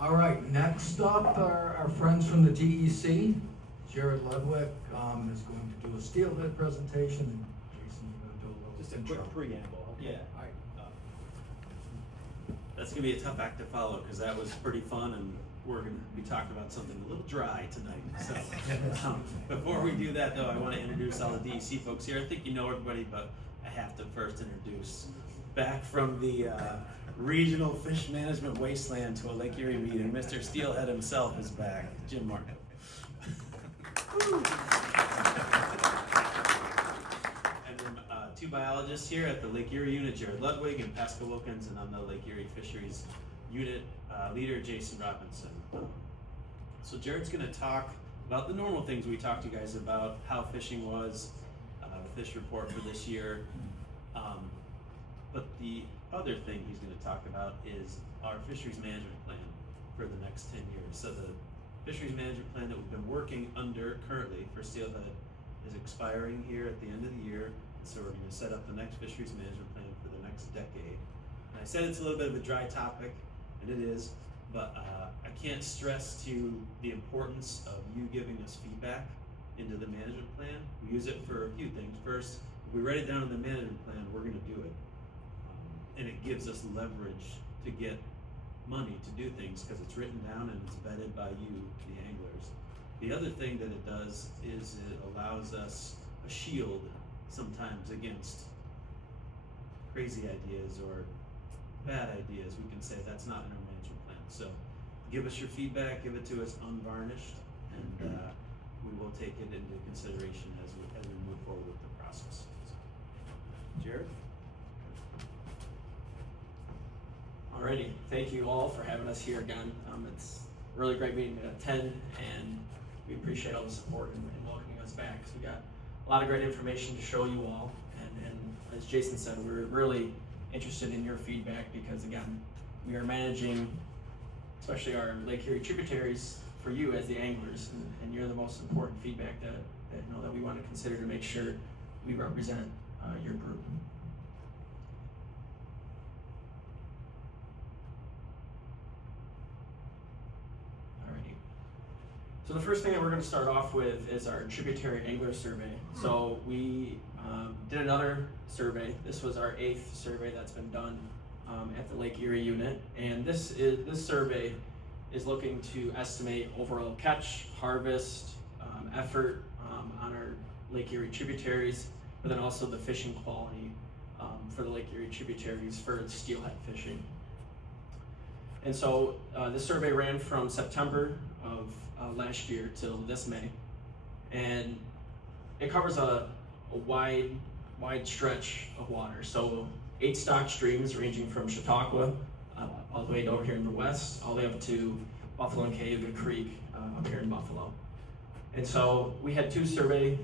All right, next up are our friends from the DEC. Jarrod Ludwig is going to do a steelhead presentation, and Jason, you're going to do a little Just a intro. quick preamble. Yeah. All right. That's gonna be a tough act to follow because that was pretty fun, and we're gonna be talking about something a little dry tonight. So before we do that, though, I want to introduce all the DEC folks here. I think you know everybody, but I have to first introduce back from the regional fish management wasteland to a Lake Erie meeting. Mr. Steelhead himself is back, Jim Martin. And then two biologists here at the Lake Erie unit, Jarrod Ludwig and Pascal Wilkins, and I'm the Lake Erie Fisheries unit leader, Jason Robinson. So Jarrod's gonna talk about the normal things we talked to you guys about, how fishing was, the fish report for this year. But the other thing he's gonna talk about is our fisheries management plan for the next 10 years. So the fisheries management plan that we've been working under currently for steelhead is expiring here at the end of the year. So we're gonna set up the next fisheries management plan for the next decade. And I said it's a little bit of a dry topic, and it is, but I can't stress to the importance of you giving us feedback into the management plan. We use it for a few things. First, if we write it down in the management plan, we're gonna do it. And it gives us leverage to get money to do things because it's written down and it's vetted by you, the anglers. The other thing that it does is it allows us a shield sometimes against crazy ideas or bad ideas. We can say that's not in our management plan. So give us your feedback, give it to us unvarnished, and we will take it into consideration as we move forward with the process. Jarrod? Alrighty, thank you all for having us here again. It's a really great meeting to attend, and we appreciate all the support and welcoming us back. So we got a lot of great information to show you all, and as Jason said, we're really interested in your feedback because again, we are managing, especially our Lake Erie tributaries, for you as the anglers, and you're the most important feedback that we want to consider to make sure we represent your group. So the first thing that we're going to start off with is our tributary angler survey. So we did another survey. This was our 8th survey that's been done at the Lake Erie unit, and this survey is looking to estimate overall catch, harvest, effort on our Lake Erie tributaries, but then also the fishing quality for the Lake Erie tributaries for steelhead fishing. And so this survey ran from September of last year till this May, and it covers a wide stretch of water. So 8 stock streams ranging from Chautauqua all the way over here in the west, all the way up to Buffalo and Cayuga Creek up here in Buffalo. And so we had 2 survey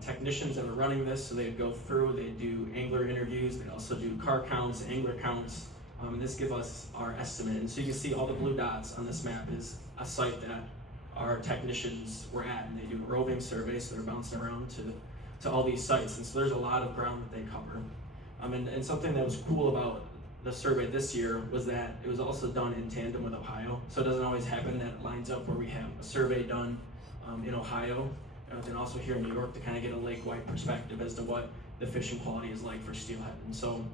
technicians that were running this, so they'd go through, they'd do angler interviews, they'd also do car counts, angler counts, and this gives us our estimate. And so you can see all the blue dots on this map is a site that our technicians were at, and they do a roving survey, so they're bouncing around to all these sites, and so there's a lot of ground that they cover. And something that was cool about the survey this year was that it was also done in tandem with Ohio, so it doesn't always happen that it lines up where we have a survey done in Ohio, and also here in New York to kind of get a lake-wide perspective as to what the fishing quality is like for steelhead. And so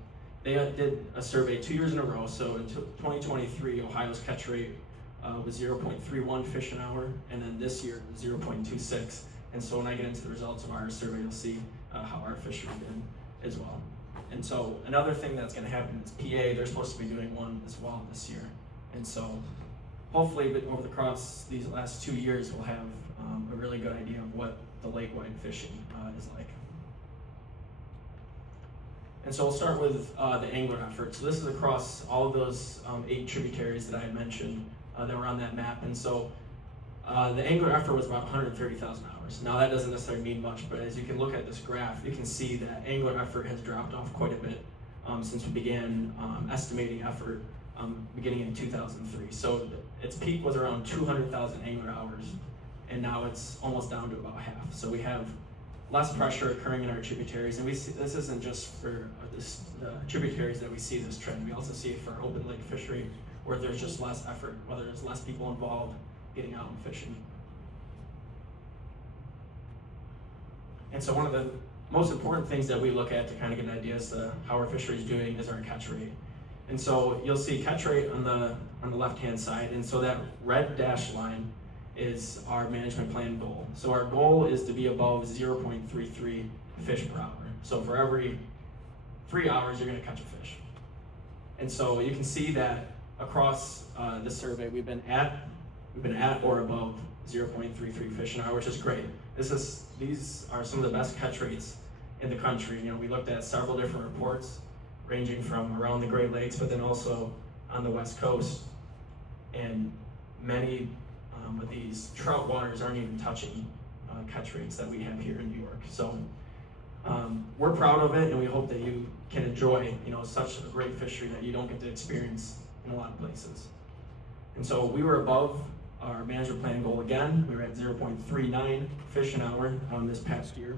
they did a survey 2 years in a row, so in 2023, Ohio's catch rate was 0.31 fish an hour, and then this year 0.26. And so when I get into the results of our survey, you'll see how our fishery did as well. And so another thing that's going to happen is PA, they're supposed to be doing one as well this year. And so hopefully over the course these last 2 years, we'll have a really good idea of what the lake-wide fishing is like. And so we'll start with the angler effort. So this is across all of those 8 tributaries that I had mentioned that were on that map. And so the angler effort was about 130,000 hours. Now that doesn't necessarily mean much, but as you can look at this graph, you can see that angler effort has dropped off quite a bit since we began estimating effort beginning in 2003. So its peak was around 200,000 angler hours, and now it's almost down to about half. So we have less pressure occurring in our tributaries, and we see this isn't just for the tributaries that we see this trend. We also see it for our open lake fishery where there's just less effort, whether there's less people involved getting out and fishing. And so one of the most important things that we look at to kind of get an idea as to how our fishery is doing is our catch rate. And so you'll see catch rate on the left-hand side, and so that red dashed line is our management plan goal. So our goal is to be above 0.33 fish per hour. So for every 3 hours, you're gonna catch a fish. And so you can see that across the survey, we've been at or above 0.33 fish an hour, which is great. These are some of the best catch rates in the country. You know, we looked at several different reports ranging from around the Great Lakes, but then also on the West Coast. And many of these trout waters aren't even touching catch rates that we have here in New York. So we're proud of it, and we hope that you can enjoy, you know, such a great fishery that you don't get to experience in a lot of places. And so we were above our management plan goal again. We were at 0.39 fish an hour this past year.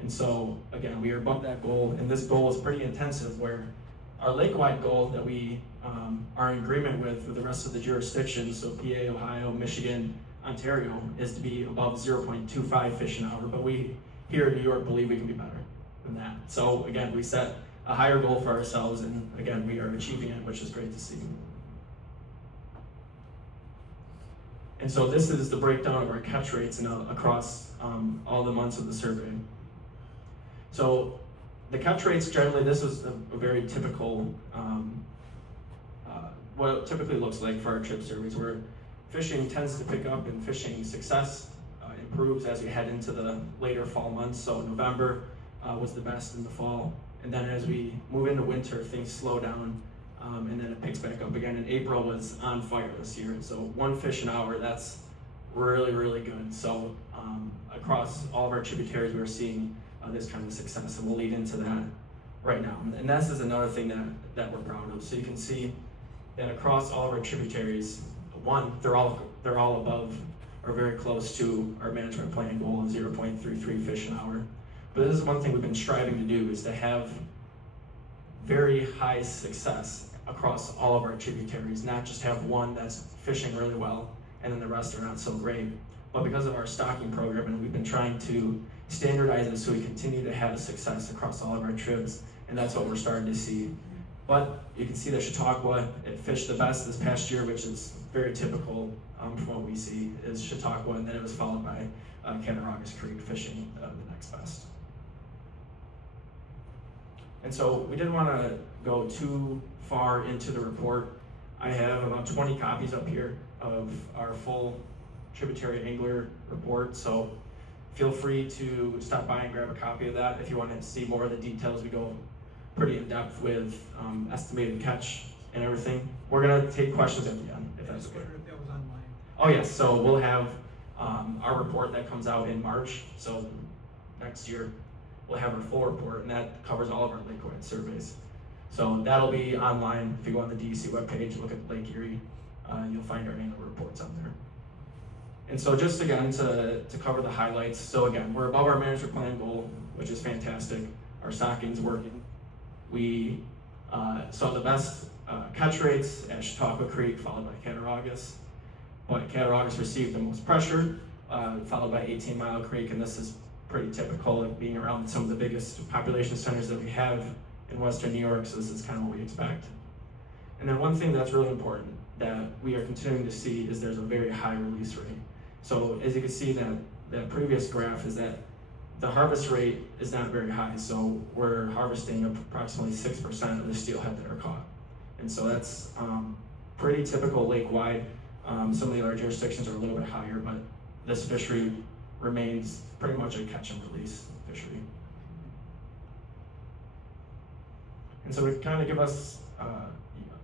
And so again, we are above that goal, and this goal is pretty intensive, where our lake-wide goal that we are in agreement with the rest of the jurisdictions, so PA, Ohio, Michigan, Ontario, is to be above 0.25 fish an hour, but we here in New York believe we can be better than that. So again, we set a higher goal for ourselves, and again, we are achieving it, which is great to see. And so this is the breakdown of our catch rates across all the months of the survey. So the catch rates generally, this is a very typical, what it typically looks like for our trip surveys, where fishing tends to pick up and fishing success improves as we head into the later fall months. So November was the best in the fall. And then as we move into winter, things slow down, and then it picks back up again. And April was on fire this year. So 1 fish an hour, that's really, really good. So across all of our tributaries, we're seeing this kind of success, and we'll lead into that right now. And this is another thing that we're proud of. So you can see that across all of our tributaries, they're all above or very close to our management plan goal of 0.33 fish an hour. But this is one thing we've been striving to do, is to have very high success across all of our tributaries, not just have one that's fishing really well and then the rest are not so great. But because of our stocking program, and we've been trying to standardize it so we continue to have success across all of our trips, and that's what we're starting to see. But you can see that Chautauqua, it fished the best this past year, which is very typical from what we see, is Chautauqua, and then it was followed by Cattaraugus Creek fishing the next best. And so we didn't want to go too far into the report. I have about 20 copies up here of our full tributary angler report, so feel free to stop by and grab a copy of that if you want to see more of the details. We go pretty in depth with estimated catch and everything. We're going to take questions at the end, if that's okay. If that was online. Oh yes, so we'll have our report that comes out in March, so next year we'll have our full report, and that covers all of our lake-wide surveys. So that'll be online. If you go on the DEC webpage, look at Lake Erie, you'll find our annual reports on there. And so just again to cover the highlights, so again, we're above our management plan goal, which is fantastic. Our stocking's working. We saw the best catch rates at Chautauqua Creek, followed by Cattaraugus. But Cattaraugus received the most pressure, followed by 18 Mile Creek, and this is pretty typical of being around some of the biggest population centers that we have in Western New York, so this is kind of what we expect. And then one thing that's really important that we are continuing to see is there's a very high release rate. So as you can see, that previous graph is that the harvest rate is not very high, so we're harvesting approximately 6% of the steelhead that are caught. And so that's pretty typical lake-wide. Some of the other jurisdictions are a little bit higher, but this fishery remains pretty much a catch and release fishery. And so we kind of give us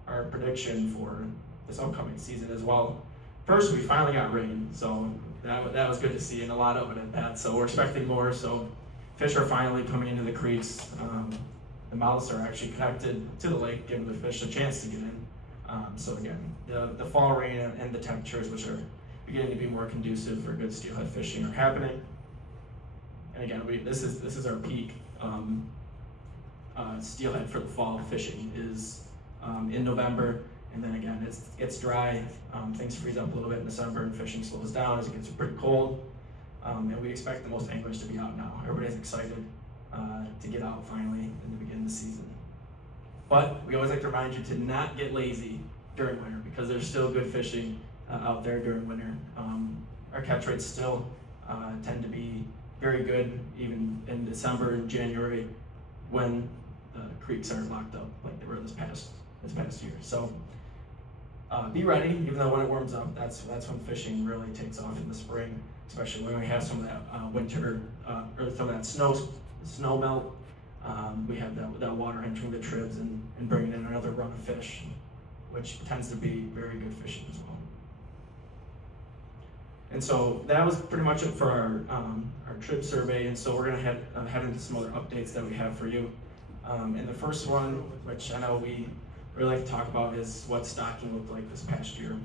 our prediction for this upcoming season as well. First, we finally got rain, so that was good to see, and a lot of it at that. So we're expecting more. So fish are finally coming into the creeks. The mouths are actually connected to the lake, giving the fish a chance to get in. So again, the fall rain and the temperatures, which are beginning to be more conducive for good steelhead fishing, are happening. And again, this is our peak steelhead for the fall fishing is in November And then again, it's dry, things freeze up a little bit in December and fishing slows down as it gets pretty cold. And we expect the most anglers to be out now. Everybody's excited to get out finally and to begin the season. But we always like to remind you to not get lazy during winter because there's still good fishing out there during winter. Our catch rates still tend to be very good even in December and January when the creeks aren't locked up like they were this past year. So be ready, even though when it warms up, that's when fishing really takes off in the spring, especially when we have some of that winter or some of that snow melt. We have that water entering the tribs and bringing in another run of fish, which tends to be very good fishing as well. And so that was pretty much it for our trip survey, and so we're gonna head into some other updates that we have for you. And the first one, which I know we really like to talk about, is what stocking looked like this past year.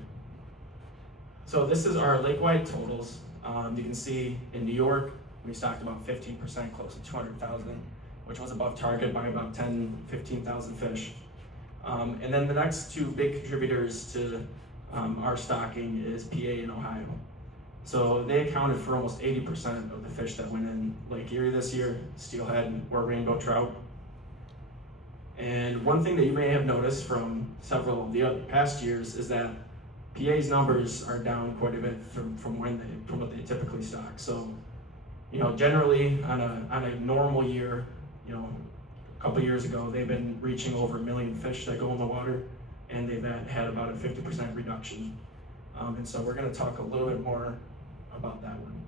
So this is our lake-wide totals. You can see in New York, we stocked about 15%, close to 200,000, which was above target by about 15,000 fish. And then the next two big contributors to our stocking is PA and Ohio. So they accounted for almost 80% of the fish that went in Lake Erie this year, steelhead or rainbow trout. And one thing that you may have noticed from several of the other past years is that PA's numbers are down quite a bit from what they typically stock. So, generally on a normal year, a couple years ago, they've been reaching over 1 million fish that go in the water, and they've had about a 50% reduction. And so we're going to talk a little bit more about that one.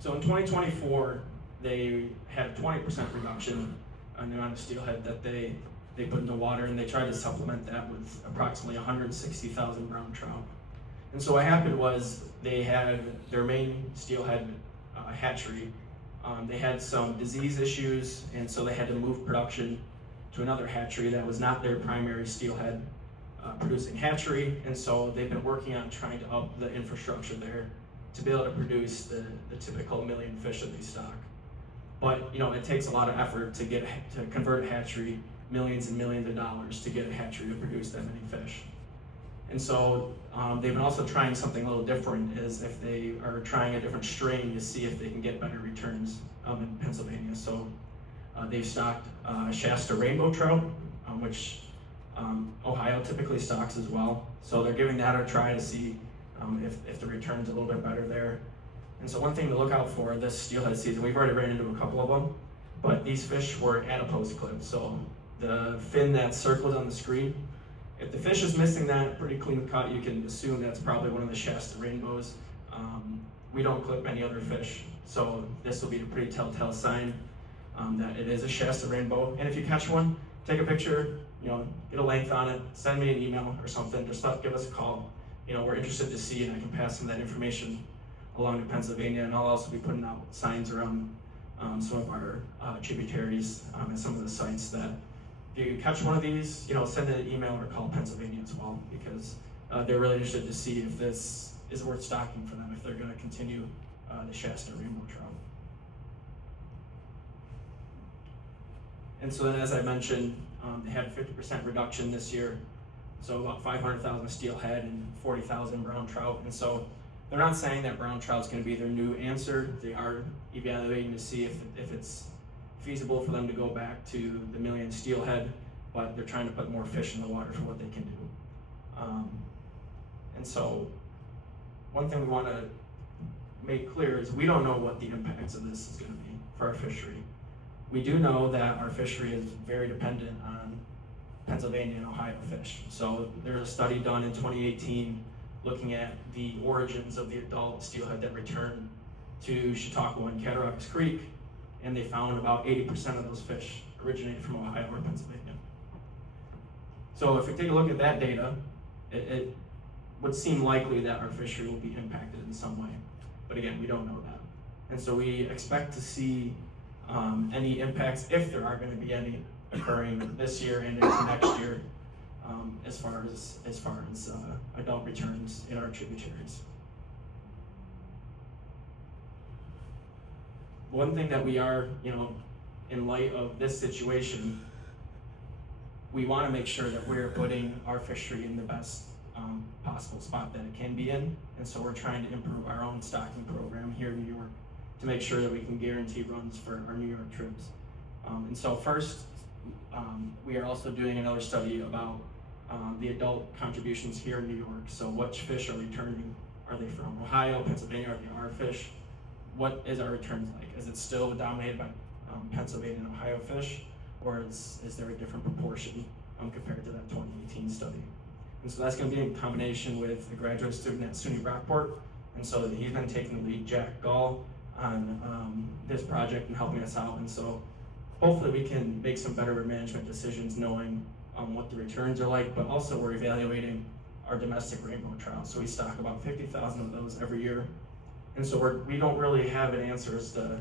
So in 2024, they had a 20% reduction on the amount of steelhead that they put in the water, and they tried to supplement that with approximately 160,000 brown trout. And so what happened was they had their main steelhead hatchery. They had some disease issues, and so they had to move production to another hatchery that was not their primary steelhead producing hatchery, and so they've been working on trying to up the infrastructure there to be able to produce the typical 1 million fish that they stock. But it takes a lot of effort to convert a hatchery, millions and millions of dollars to get a hatchery to produce that many fish. And so they've been also trying something a little different, is if they are trying a different strain to see if they can get better returns in Pennsylvania. So they've stocked Shasta rainbow trout, which Ohio typically stocks as well. So they're giving that a try to see if the return's a little bit better there. And so one thing to look out for this steelhead season, we've already ran into a couple of them, but these fish were adipose clipped. So the fin that's circled on the screen, if the fish is missing that pretty clean cut, you can assume that's probably one of the Shasta rainbows. We don't clip any other fish, so this will be a pretty telltale sign that it is a Shasta rainbow. And if you catch one, take a picture, get a length on it, send me an email or something, just give us a call. We're interested to see, and I can pass some of that information along to Pennsylvania, and I'll also be putting out signs around some of our tributaries and some of the sites that if you catch one of these, send an email or call Pennsylvania as well, because they're really interested to see if this is worth stocking for them, if they're going to continue the Shasta rainbow trout. And so then, as I mentioned, they had a 50% reduction this year, so about 500,000 steelhead and 40,000 brown trout. And so they're not saying that brown trout is going to be their new answer. They are evaluating to see if it's feasible for them to go back to the 1 million steelhead, but they're trying to put more fish in the water for what they can do. And so one thing we want to make clear is we don't know what the impacts of this is going to be for our fishery. We do know that our fishery is very dependent on Pennsylvania and Ohio fish. So there's a study done in 2018 looking at the origins of the adult steelhead that returned to Chautauqua and Catarocts Creek, and they found about 80% of those fish originated from Ohio or Pennsylvania. So if we take a look at that data, it would seem likely that our fishery will be impacted in some way. But again, we don't know that. And so we expect to see any impacts, if there are going to be any, occurring this year and into next year, as far as adult returns in our tributaries. One thing that we are, in light of this situation, we want to make sure that we're putting our fishery in the best possible spot that it can be in. And so we're trying to improve our own stocking program here in New York to make sure that we can guarantee runs for our New York trips. And so first, we are also doing another study about the adult contributions here in New York. So which fish are returning? Are they from Ohio, Pennsylvania? Are they our fish? What is our returns like? Is it still dominated by Pennsylvania and Ohio fish? Or is there a different proportion compared to that 2018 study? And so that's going to be in combination with a graduate student at SUNY Rockport. And so he's been taking the lead, Jack Gall, on this project and helping us out. And so hopefully we can make some better management decisions knowing what the returns are like, but also we're evaluating our domestic rainbow trout. So we stock about 50,000 of those every year. And so we don't really have an answer as to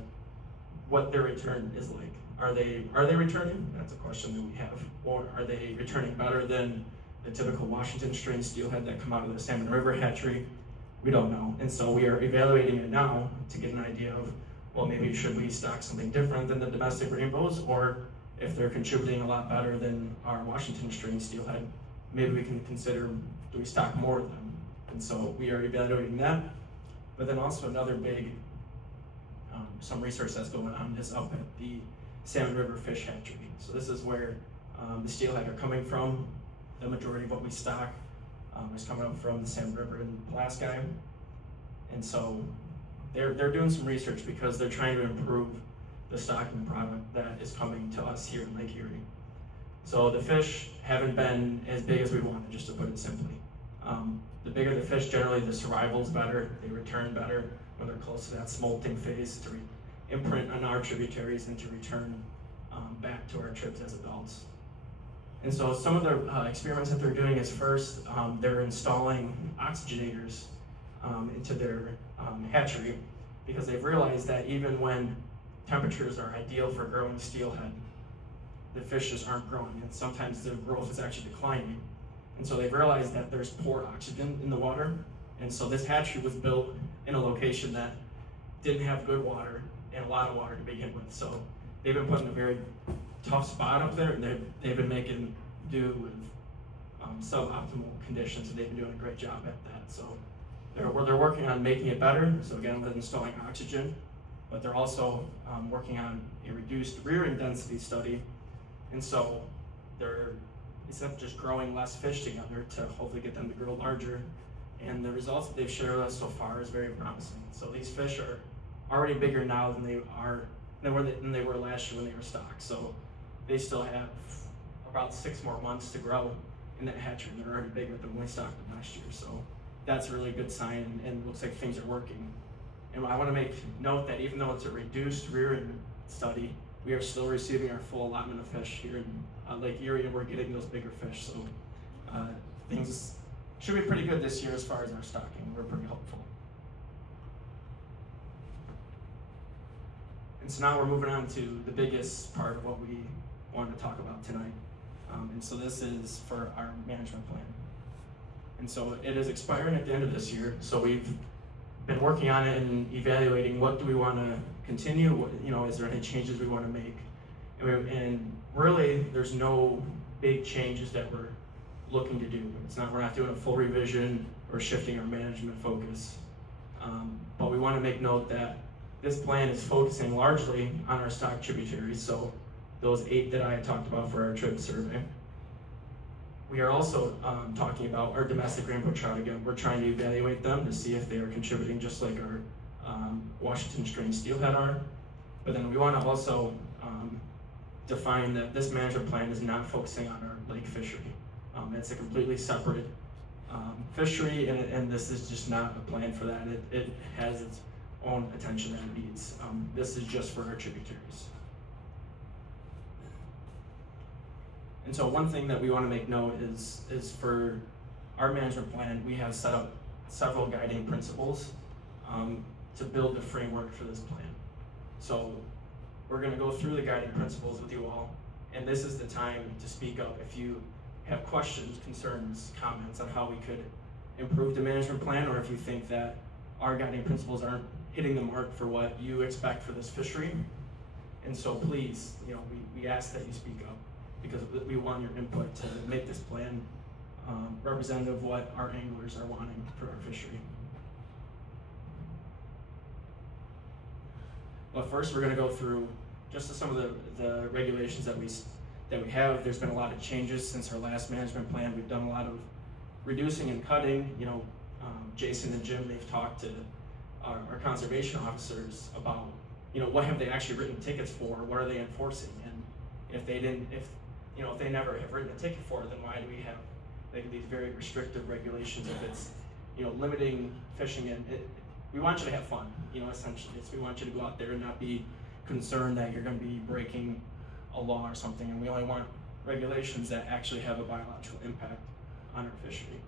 what their return is like. Are they returning? That's a question that we have. Or are they returning better than the typical Washington strain steelhead that come out of the Salmon River hatchery? We don't know. And so we are evaluating it now to get an idea of, well, maybe should we stock something different than the domestic rainbows, or if they're contributing a lot better than our Washington strain steelhead, maybe we can consider, do we stock more of them? And so we are evaluating that. But then also another big, some research that's going on is up at the Salmon River fish hatchery. So this is where the steelhead are coming from. The majority of what we stock is coming up from the Salmon River in Pulaski. And so they're doing some research because they're trying to improve the stocking product that is coming to us here in Lake Erie. So the fish haven't been as big as we wanted, just to put it simply. The bigger the fish, generally the survival's better, they return better when they're close to that smolting phase to imprint on our tributaries and to return back to our trips as adults. And so some of the experiments that they're doing is first, they're installing oxygenators into their hatchery because they've realized that even when temperatures are ideal for growing steelhead, the fish just aren't growing, and sometimes the growth is actually declining. And so they've realized that there's poor oxygen in the water, and so this hatchery was built in a location that didn't have good water and a lot of water to begin with. So they've been put in a very tough spot up there, and they've been making do with suboptimal conditions, and they've been doing a great job at that. So they're working on making it better. So again, with installing oxygen, but they're also working on a reduced rearing density study. And so they're, instead of just growing less fish together, to hopefully get them to grow larger. And the results that they've shared with us so far is very promising. So these fish are already bigger now than they were last year when they were stocked. So they still have about 6 more months to grow in that hatchery, and they're already bigger than when we stocked them last year. So that's a really good sign, and looks like things are working. And I want to make note that even though it's a reduced rearing study, we are still receiving our full allotment of fish here in Lake Erie, and we're getting those bigger fish. So things should be pretty good this year as far as our stocking. We're pretty hopeful. And so now we're moving on to the biggest part of what we wanted to talk about tonight. And so this is for our management plan. And so it is expiring at the end of this year. So we've been working on it and evaluating what do we want to continue, is there any changes we want to make? And really, there's no big changes that we're looking to do. We're not doing a full revision or shifting our management focus. But we want to make note that this plan is focusing largely on our stock tributaries, so those 8 that I had talked about for our trip survey. We are also talking about our domestic rainbow trout again. We're trying to evaluate them to see if they are contributing just like our Washington strain steelhead are. But then we want to also define that this management plan is not focusing on our lake fishery. It's a completely separate fishery, and this is just not a plan for that. It has its own attention that it needs. This is just for our tributaries. And so one thing that we want to make note is for our management plan, we have set up several guiding principles to build the framework for this plan. So we're going to go through the guiding principles with you all, and this is the time to speak up if you have questions, concerns, comments on how we could improve the management plan, or if you think that our guiding principles aren't hitting the mark for what you expect for this fishery. And so please, we ask that you speak up. because we want your input to make this plan representative of what our anglers are wanting for our fishery. But first, we're going to go through just some of the regulations that we have. There's been a lot of changes since our last management plan. We've done a lot of reducing and cutting. Jason and Jim, they've talked to our conservation officers about, what have they actually written tickets for? What are they enforcing? And if they never have written a ticket for it, then why do we have these very restrictive regulations if it's, limiting fishing? And we want you to have fun, essentially. We want you to go out there and not be concerned that you're going to be breaking a law or something. And we only want regulations that actually have a biological impact on our fishery.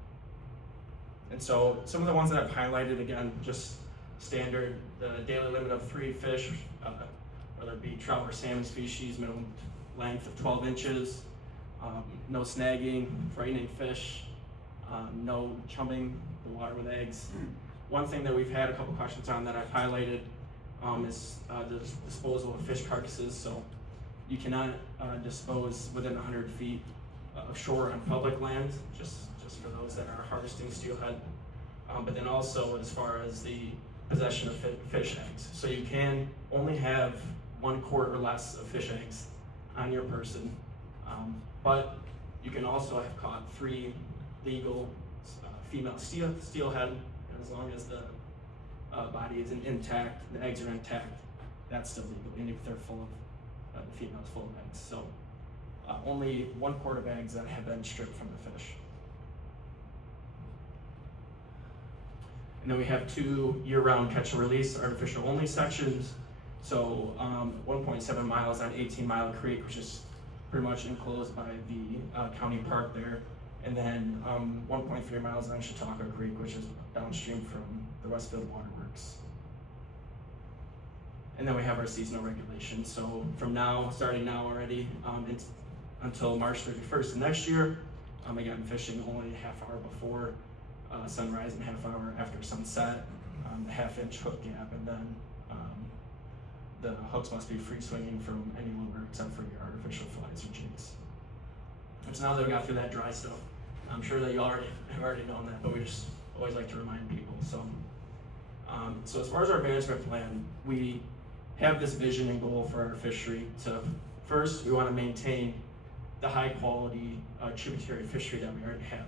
And so some of the ones that I've highlighted, again, just standard, the daily limit of 3 fish, whether it be trout or salmon species, minimum length of 12 inches, no snagging, frightening fish, no chumming the water with eggs. One thing that we've had a couple questions on that I've highlighted is the disposal of fish carcasses. So you cannot dispose within 100 feet of shore on public land, just for those that are harvesting steelhead. But then also as far as the possession of fish eggs. So you can only have 1 quart or less of fish eggs on your person, but you can also have caught 3 legal female steelhead, and as long as the body is intact, the eggs are intact, that's still legal, even if they're full of, the female's full of eggs. So only 1 quart of eggs that have been stripped from the fish. And then we have 2 year-round catch and release artificial only sections. So 1.7 miles on 18 Mile Creek, which is pretty much enclosed by the county park there. And then 1.3 miles on Chautauqua Creek, which is downstream from the Westfield Waterworks. And then we have our seasonal regulations. So from now, starting now already, until March 31st of next year, again, fishing only a half hour before sunrise and half hour after sunset, the 1/2-inch hook gap, and then the hooks must be free swinging from any lure except for your artificial flies or jigs. And so now that we got through that dry stuff, I'm sure that you have already known that, but we just always like to remind people. So as far as our management plan, we have this vision and goal for our fishery. First, we want to maintain the high quality tributary fishery that we already have.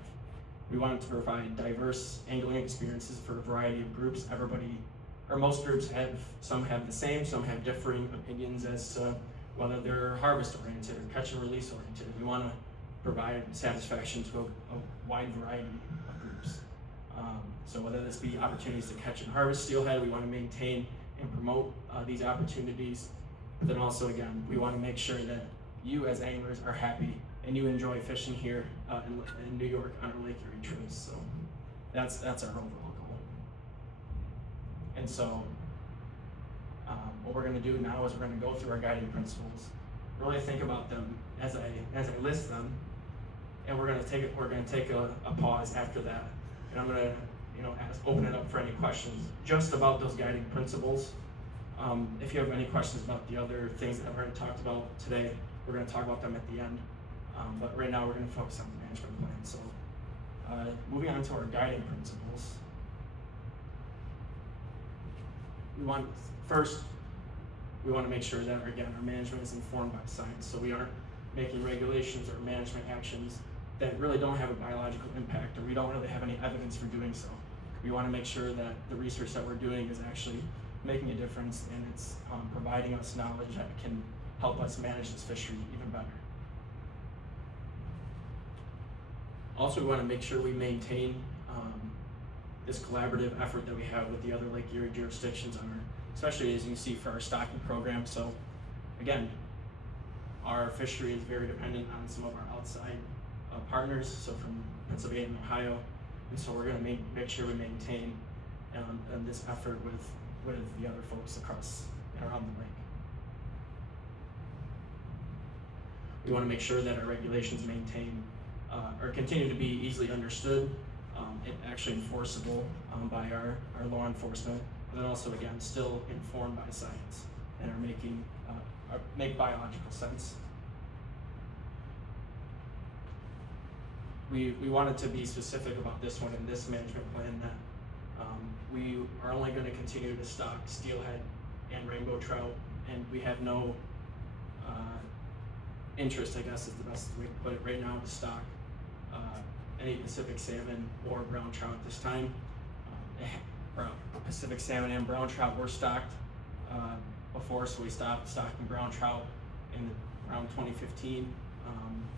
We want to provide diverse angling experiences for a variety of groups. Most groups some have the same, some have differing opinions as to whether they're harvest oriented or catch and release oriented. We want to provide satisfaction to a wide variety of groups. So whether this be opportunities to catch and harvest steelhead, we want to maintain and promote these opportunities. But then also, again, we want to make sure that you as anglers are happy and you enjoy fishing here in New York on our Lake Erie trips. So that's our overall goal. And so what we're going to do now is we're going to go through our guiding principles, really think about them as I list them, and we're going to take a pause after that, and I'm going to open it up for any questions just about those guiding principles. If you have any questions about the other things that I've already talked about today, we're going to talk about them at the end. But right now we're going to focus on the management plan. So moving on to our guiding principles. We want to make sure that, again, our management is informed by science. So we aren't making regulations or management actions that really don't have a biological impact, or we don't really have any evidence for doing so. We want to make sure that the research that we're doing is actually making a difference, and it's providing us knowledge that can help us manage this fishery even better. Also, we want to make sure we maintain this collaborative effort that we have with the other Lake Erie jurisdictions especially as you can see for our stocking program. So again, our fishery is very dependent on some of our outside partners, so from Pennsylvania and Ohio, and so we're going to make sure we maintain this effort with the other folks across and around the lake. We want to make sure that our regulations maintain or continue to be easily understood, and actually enforceable by our law enforcement, but then also, again, still informed by science and are make biological sense. we wanted to be specific about this one in this management plan that we are only going to continue to stock steelhead and rainbow trout, and we have no interest, I guess is the best way to put it right now, to stock any Pacific salmon or brown trout at this time. Pacific salmon and brown trout were stocked before, so we stopped stocking brown trout in around 2015.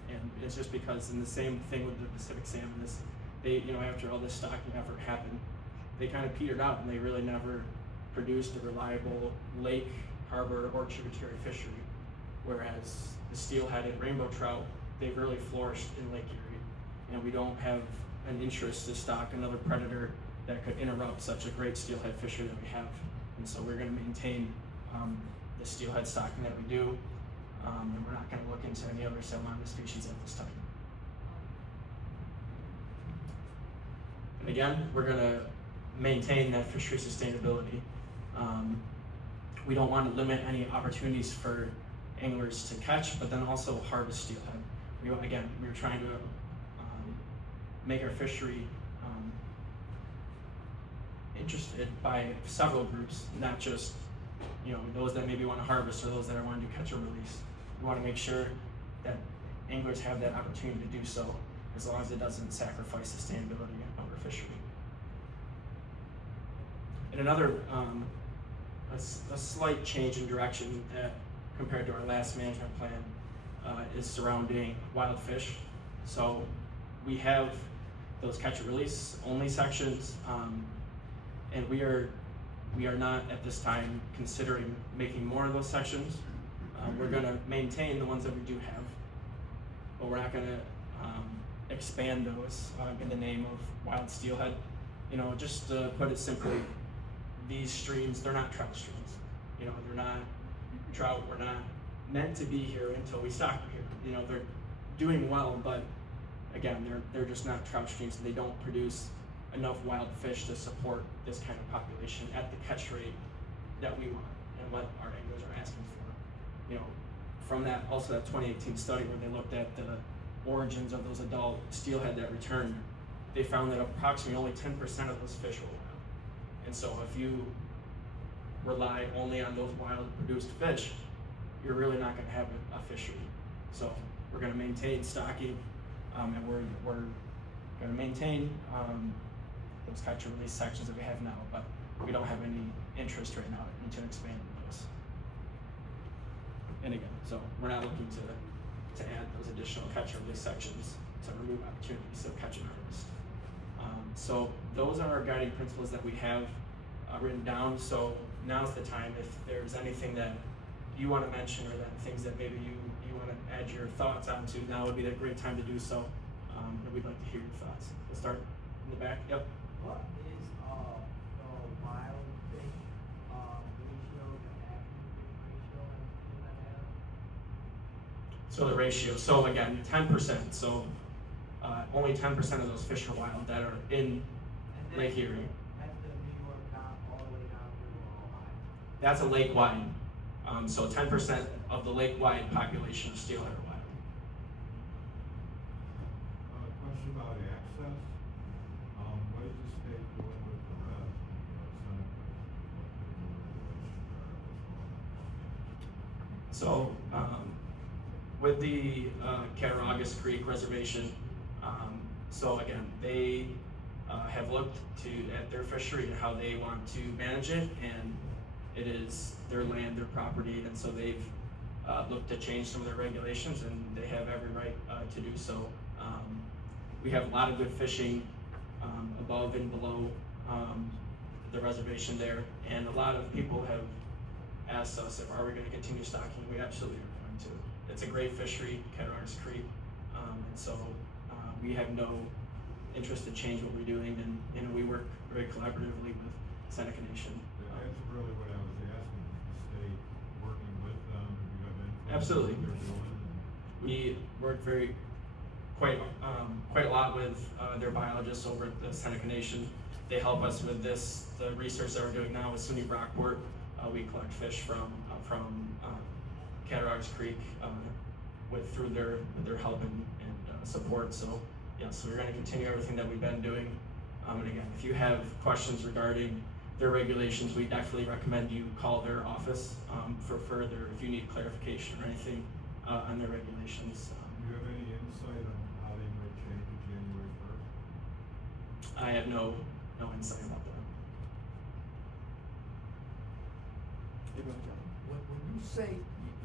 And it's just because, and the same thing with the Pacific salmon, is they, after all this stocking effort happened, they kind of petered out and they really never produced a reliable lake, harbor, or tributary fishery. Whereas the steelhead and rainbow trout, they've really flourished in Lake Erie, and we don't have an interest to stock another predator that could interrupt such a great steelhead fishery that we have. And so we're going to maintain the steelhead stocking that we do, and we're not going to look into any other salmonid species at this time. And again, we're going to maintain that fishery sustainability. We don't want to limit any opportunities for anglers to catch, but then also harvest steelhead. We're trying to make our fishery interested by several groups, not just those that maybe want to harvest or those that are wanting to catch or release. We want to make sure that anglers have that opportunity to do so, as long as it doesn't sacrifice sustainability of our fishery. And another a slight change in direction that compared to our last management plan is surrounding wild fish. So we have those catch and release only sections, and we are not at this time considering making more of those sections. We're going to maintain the ones that we do have, but we're not going to expand those in the name of wild steelhead. Just to put it simply, these streams, they're not trout streams. They're not trout. We're not meant to be here until we stock them here. They're doing well, but again, they're just not trout streams, and they don't produce enough wild fish to support this kind of population at the catch rate that we want and what our anglers are asking for. From that 2018 study where they looked at the origins of those adult steelhead that returned, they found that approximately only 10% of those fish were wild. And so if you rely only on those wild produced fish, you're really not going to have a fishery. So we're going to maintain stocking, and we're going to maintain those catch and release sections that we have now, but we don't have any interest right now into expanding those. And again, so we're not looking to add those additional catch and release sections to remove opportunities of catch and harvest. So those are our guiding principles that we have written down. So now's the time, if there's anything that you want to mention, or that things that maybe you want to add your thoughts onto, now would be the great time to do so. And we'd like to hear your thoughts. We'll start in the back. Yep. What is the wild fish ratio, the active fish ratio, and So the ratio, so again, 10%. So only 10% of those fish are wild that are in Lake Erie. That's the New York down all the way down to Ohio. That's a lake-wide. So 10% of the lake-wide population of steelhead are wild. Question about access. What is the state doing with the rest? So with the Cattaraugus Creek Reservation, so again, they have looked at their fishery and how they want to manage it, and it is their land, their property, and so they've looked to change some of their regulations, and they have every right to do so. We have a lot of good fishing above and below the reservation there, and a lot of people have asked us if are we going to continue stocking. We absolutely are going to. It's a great fishery, Cattaraugus Creek, and so we have no interest in change what we're doing, and we work very collaboratively with Seneca Nation. That's really what I was asking, is the state working with them, do you have influence? Absolutely. on what they're doing? We work quite a lot with their biologists over at the Seneca Nation. They help us with the research that we're doing now with SUNY Brockport. We collect fish from Cattaraugus Creek through their help and support. So Yeah, so we're gonna continue everything that we've been doing. And again, if you have questions regarding their regulations, we definitely recommend you call their office for further, if you need clarification or anything on their regulations. Do you have any insight on how they might change it January 1st? I have no insight about that. When you say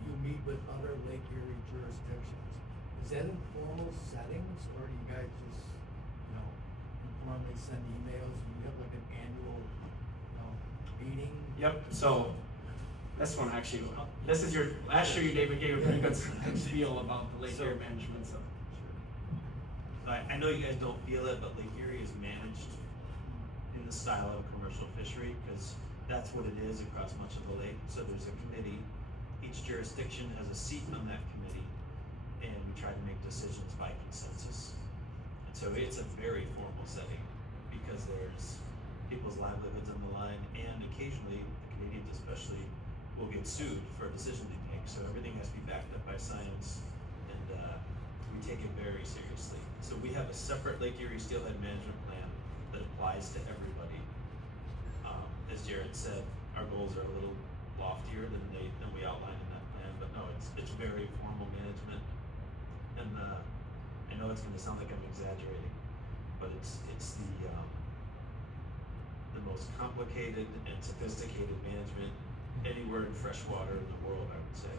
you meet with other Lake Erie jurisdictions, is that in formal settings, or do you guys just, informally send emails? Do you have like an annual, meeting? Yep, so this one actually, this is your, last year you David gave a pretty good spiel about the Lake Erie management, so. I know you guys don't feel it, but Lake Erie is managed in the style of a commercial fishery, because that's what it is across much of the lake. So there's a committee, each jurisdiction has a seat on that committee, and we try to make decisions by consensus. And so it's a very formal setting, because there's people's livelihoods on the line, and occasionally, the Canadians especially, will get sued for a decision they make. So everything has to be backed up by science, and we take it very seriously. So we have a separate Lake Erie Steelhead Management Plan that applies to everybody. As Jarrod said, our goals are a little loftier than we outlined in that plan, but no, it's very formal management. And I know it's gonna sound like I'm exaggerating, but it's the most complicated and sophisticated management anywhere in freshwater in the world, I would say.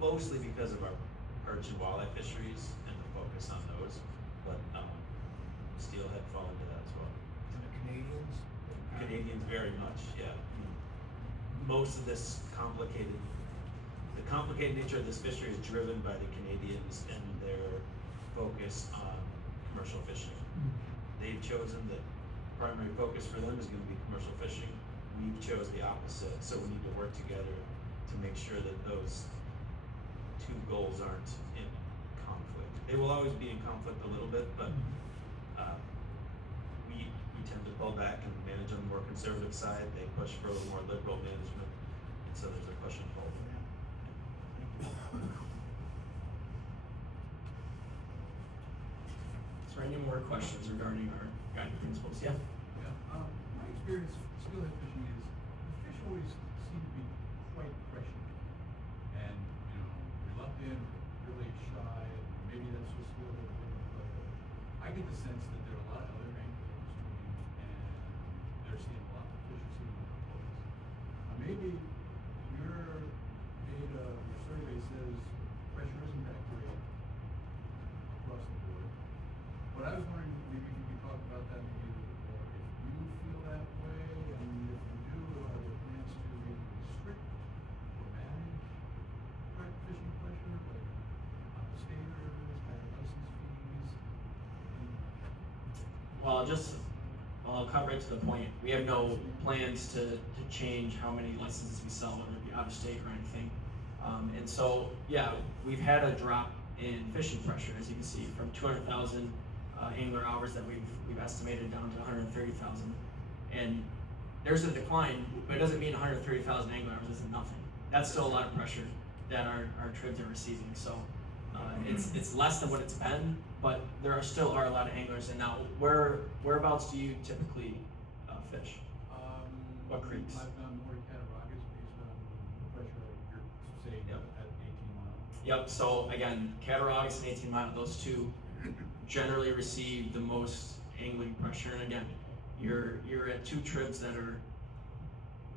Mostly because of our perch and walleye fisheries and the focus on those, but steelhead fall into that as well. And the Canadians? Canadians very much, yeah. Most of this the complicated nature of this fishery is driven by the Canadians and their focus on commercial fishing. They've chosen that primary focus for them is gonna be commercial fishing. We've chose the opposite, so we need to work together to make sure that those two goals aren't in conflict. They will always be in conflict a little bit, but we tend to pull back and manage on the more conservative side. They push for a little more liberal management, and so there's a push and pull. Is there any more questions regarding our guiding principles? Yeah? Yeah, my experience steelhead fishing is the fish always seem to be quite pressured and, reluctant, really shy, and maybe that's just steelhead fishing, but I get the sense that there are a lot of other anglers swimming and they're seeing a lot of fish are seeing a lot of boats. Maybe your data, your survey says pressure isn't that great across the board. But I was wondering, maybe if you could talk about that maybe a little bit more. If you feel that way, and if you do, are there plans to maybe restrict or manage fishing pressure, like staters, higher license fees? Well, I'll cut right to the point. We have no plans to change how many licenses we sell, whether it be out of state or anything. And so, yeah, we've had a drop in fishing pressure, as you can see, from 200,000 angler hours that we've estimated down to 130,000. And there's a decline, but it doesn't mean 130,000 angler hours isn't nothing. That's still a lot of pressure that our tribs are receiving. So it's less than what it's been, but there still are a lot of anglers. And now, whereabouts do you typically fish? What creeks? I've done more Cattaraugus based on the pressure you're saying Yep. at 18 miles. Yep, so again, Cattaraugus and 18 Mile, those two generally receive the most angling pressure. And again, you're at two tribs that are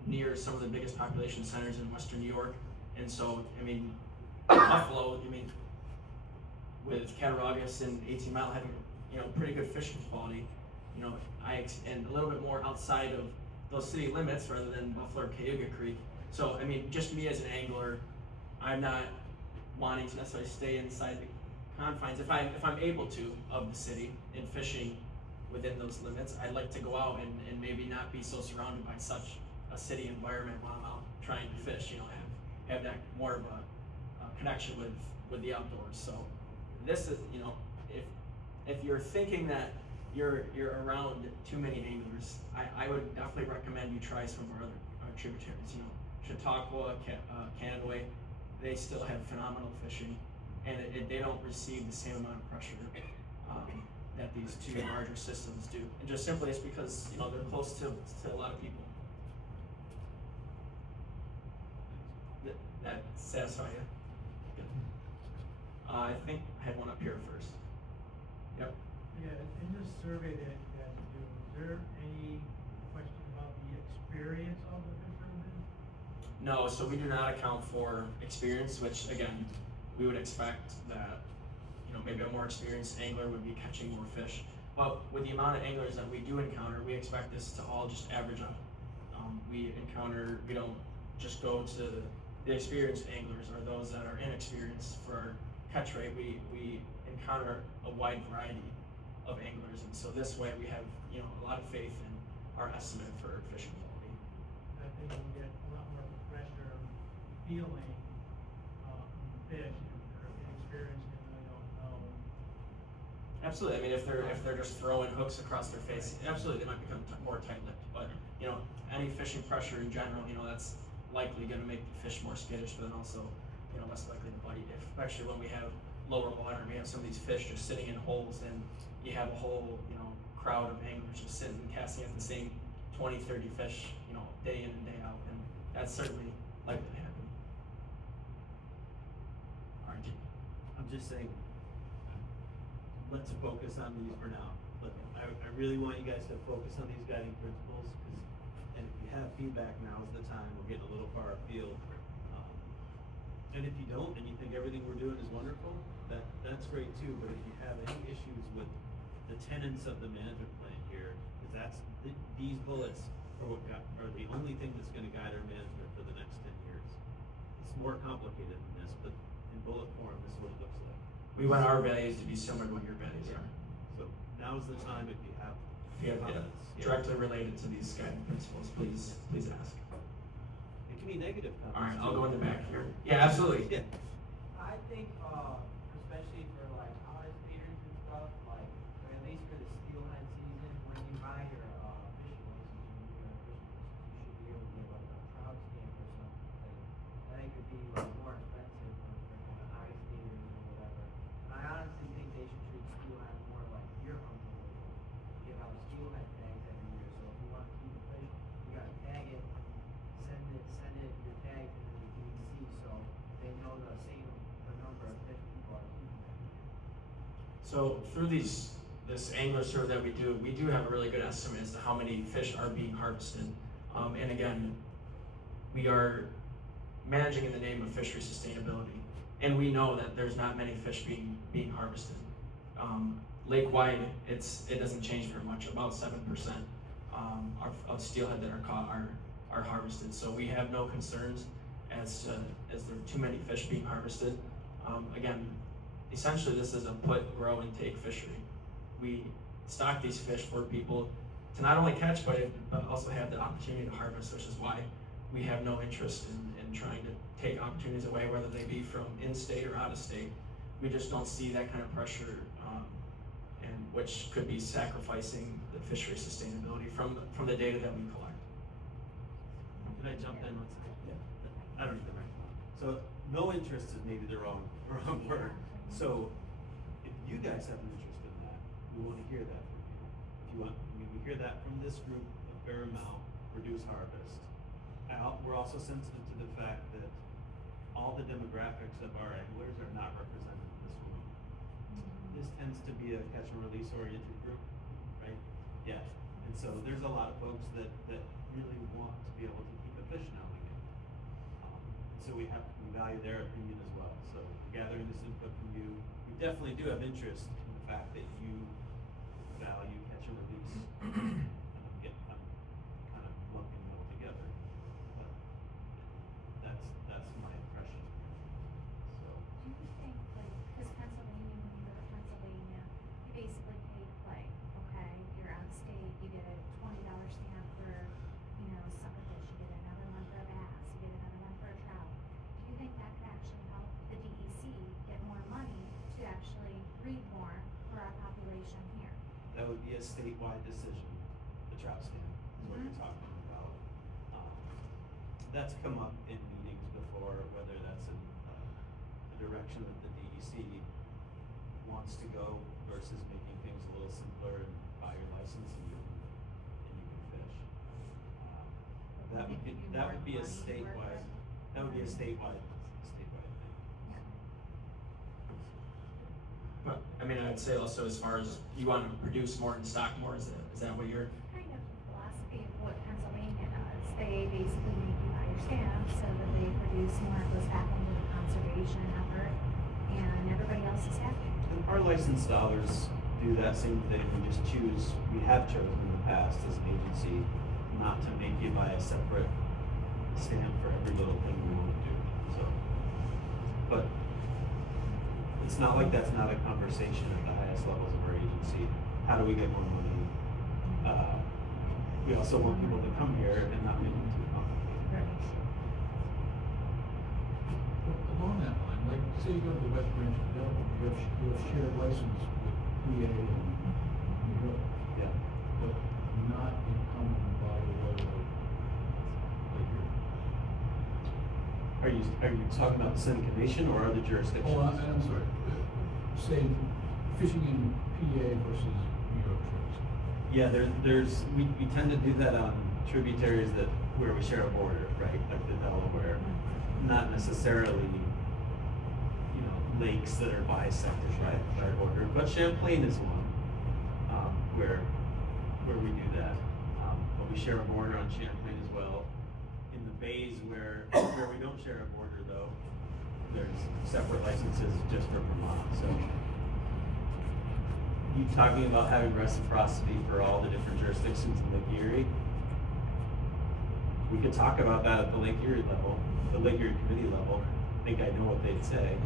near some of the biggest population centers in Western New York. And so, Buffalo, with Cattaraugus and 18 Mile having, pretty good fishing quality, and a little bit more outside of those city limits rather than Buffalo or Cayuga Creek. So, just me as an angler, I'm not wanting to necessarily stay inside the confines. If I'm able to, of the city and fishing within those limits, I'd like to go out and maybe not be so surrounded by such a city environment while I'm out trying to fish, have that more of a connection with the outdoors. So this is, if you're thinking that you're around too many anglers, I would definitely recommend you try some of our other tributaries. Chautauqua, Canadaway, they still have phenomenal fishing, and they don't receive the same amount of pressure. that these two larger systems do. And just simply it's because, you know, they're close to a lot of people. That satisfy you? Good. I think I had one up here first. Yep. Yeah, in this survey that you guys do, is there any question about the experience of the fishermen? No, so we do not account for experience, which again, we would expect that, you know, maybe a more experienced angler would be catching more fish. But with the amount of anglers that we do encounter, we expect this to all just average out. We don't just go to the experienced anglers or those that are inexperienced for our catch rate. We encounter a wide variety of anglers, and so this way we have, you know, a lot of faith in our estimate for fishing quality. I think you get a lot more pressure feeling, fish if they're inexperienced and they don't know. Absolutely. I mean, if they're just throwing hooks across their face, absolutely they might become more tight-lipped. But you know, any fishing pressure in general, you know, that's likely going to make the fish more skittish, but then also, you know, less likely to bite. Especially when we have lower water and we have some of these fish just sitting in holes, and you have a whole, you know, crowd of anglers just sitting and casting at the same 20, 30 fish, you know, day in and day out, and that's certainly likely to happen. Aren't you? I'm just saying, let's focus on these for now. Look, I really want you guys to focus on these guiding principles, and if you have feedback, now's the time. We're getting a little far afield. And if you don't, and you think everything we're doing is wonderful, that's great too. But if you have any issues with the tenets of the management plan here, because these bullets are the only thing that's going to guide our management for the next 10 years. It's more complicated than this, but in bullet form, this is what it looks like. We want our values to be similar to what your values are. So now's the time if you have If you have comments. directly related to these guiding principles, please ask. It can be negative comments. All right, I'll too. go in the back here. Yeah, absolutely. Yeah. I think, especially for like honest feeders and stuff, like, or at least for the steelhead season, when you buy your, fishing license, you should be able to get like a trout stamp or something. Like, that could be like more expensive for kind of ice feeders or whatever. And I honestly think they should treat steelhead more like deer hunting. Give out steelhead tags every year, so if you want to keep a fish, you gotta tag it, send it your tag to the DEC, so they know the number of fish people are keeping. So through this angler survey that we do have a really good estimate as to how many fish are being harvested. And again, we are managing in the name of fishery sustainability, and we know that there's not many fish being harvested. Lake-wide, it doesn't change very much. About 7% of steelhead that are caught are harvested. So we have no concerns as there are too many fish being harvested. Again, essentially this is a put, grow, and take fishery. We stock these fish for people to not only catch, but also have the opportunity to harvest, which is why we have no interest in trying to take opportunities away, whether they be from in-state or out-of-state. We just don't see that kind of pressure, and which could be sacrificing the fishery sustainability from the data that we collect. Can I jump in? I don't need the microphone. So no interest is maybe the wrong word. So if you guys have an interest in that, we want to hear that from you. If you want, we hear that from this group, a fair amount, reduce harvest. We're also sensitive to the fact that all the demographics of our anglers are not represented in this room. This tends to be a catch and release oriented group, right? Yeah. And so there's a lot of folks that really want to be able to keep a fish now and again. So we value their opinion as well. So gathering this input from you, we definitely do have interest in the fact that you value catch and release. I'm kind of lumping them all together, but that's my impression. So Do you think, like, because Pennsylvania, when you go to Pennsylvania, you basically pay like, okay, you're out of state, you get a $20 stamp for, you know, suckerfish, you get another one for a bass, you get another one for a trout. Do you think that could actually help the DEC get more money to actually breed more for our population here? that would be a statewide decision, the trout stand is what you're talking about. That's come up in meetings before, whether that's in a direction that the DEC wants to go versus making things a little simpler and buy your license and you can fish. That would be a statewide, that would be a statewide thing. But, I mean, I'd say also as far as you want to produce more and stock more, is that what you're? Kind of philosophy of what Pennsylvania does. They basically make you buy your stamp so that they produce more, it goes back into the conservation effort, and everybody else is happy. And our licensed dollars do that same thing. We have chosen in the past as an agency not to make you buy a separate stamp for every little thing we want to do. So, but it's not like that's not a conversation at the highest levels of our agency. How do we get more money? We also want people to come here and not make it too complicated. Along that line, like, say you go to the West Branch of Delaware, you have shared license with PA and New York, Yeah. but not incumbent by the water like Are you talking about the Seneca or other jurisdictions? Oh, I'm sorry. Say fishing in PA versus New York trips. Yeah, we tend to do that on tributaries where we share a border, right? Like the Delaware, not necessarily, lakes that are bisected by a border. But Champlain is one where we do that. But we share a border on Champlain as well. In the bays where we don't share a border though, there's separate licenses just for Vermont. So you talking about having reciprocity for all the different jurisdictions in Lake Erie? We could talk about that at the Lake Erie level, the Lake Erie committee level. I think I know what they'd say.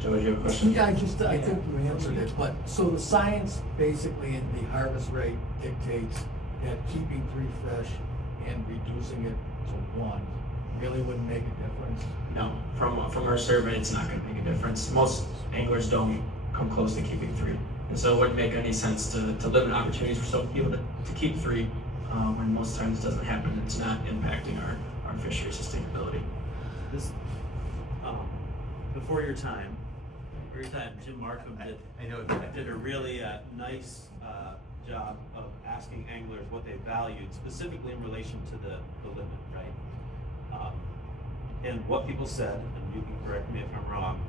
Joe, you have a question? Yeah, I think you answered it, but, so the science basically in the harvest rate dictates that keeping 3 fish and reducing it to 1 really wouldn't make a difference. No, from our survey, it's not gonna make a difference. Most anglers don't come close to keeping 3. And so it wouldn't make any sense to limit opportunities for some people to keep 3, when most times it doesn't happen. It's not impacting our fishery sustainability. This, before your time, Jim Markham did a really nice job of asking anglers what they valued, specifically in relation to the limit, right? And what people said, and you can correct me if I'm wrong,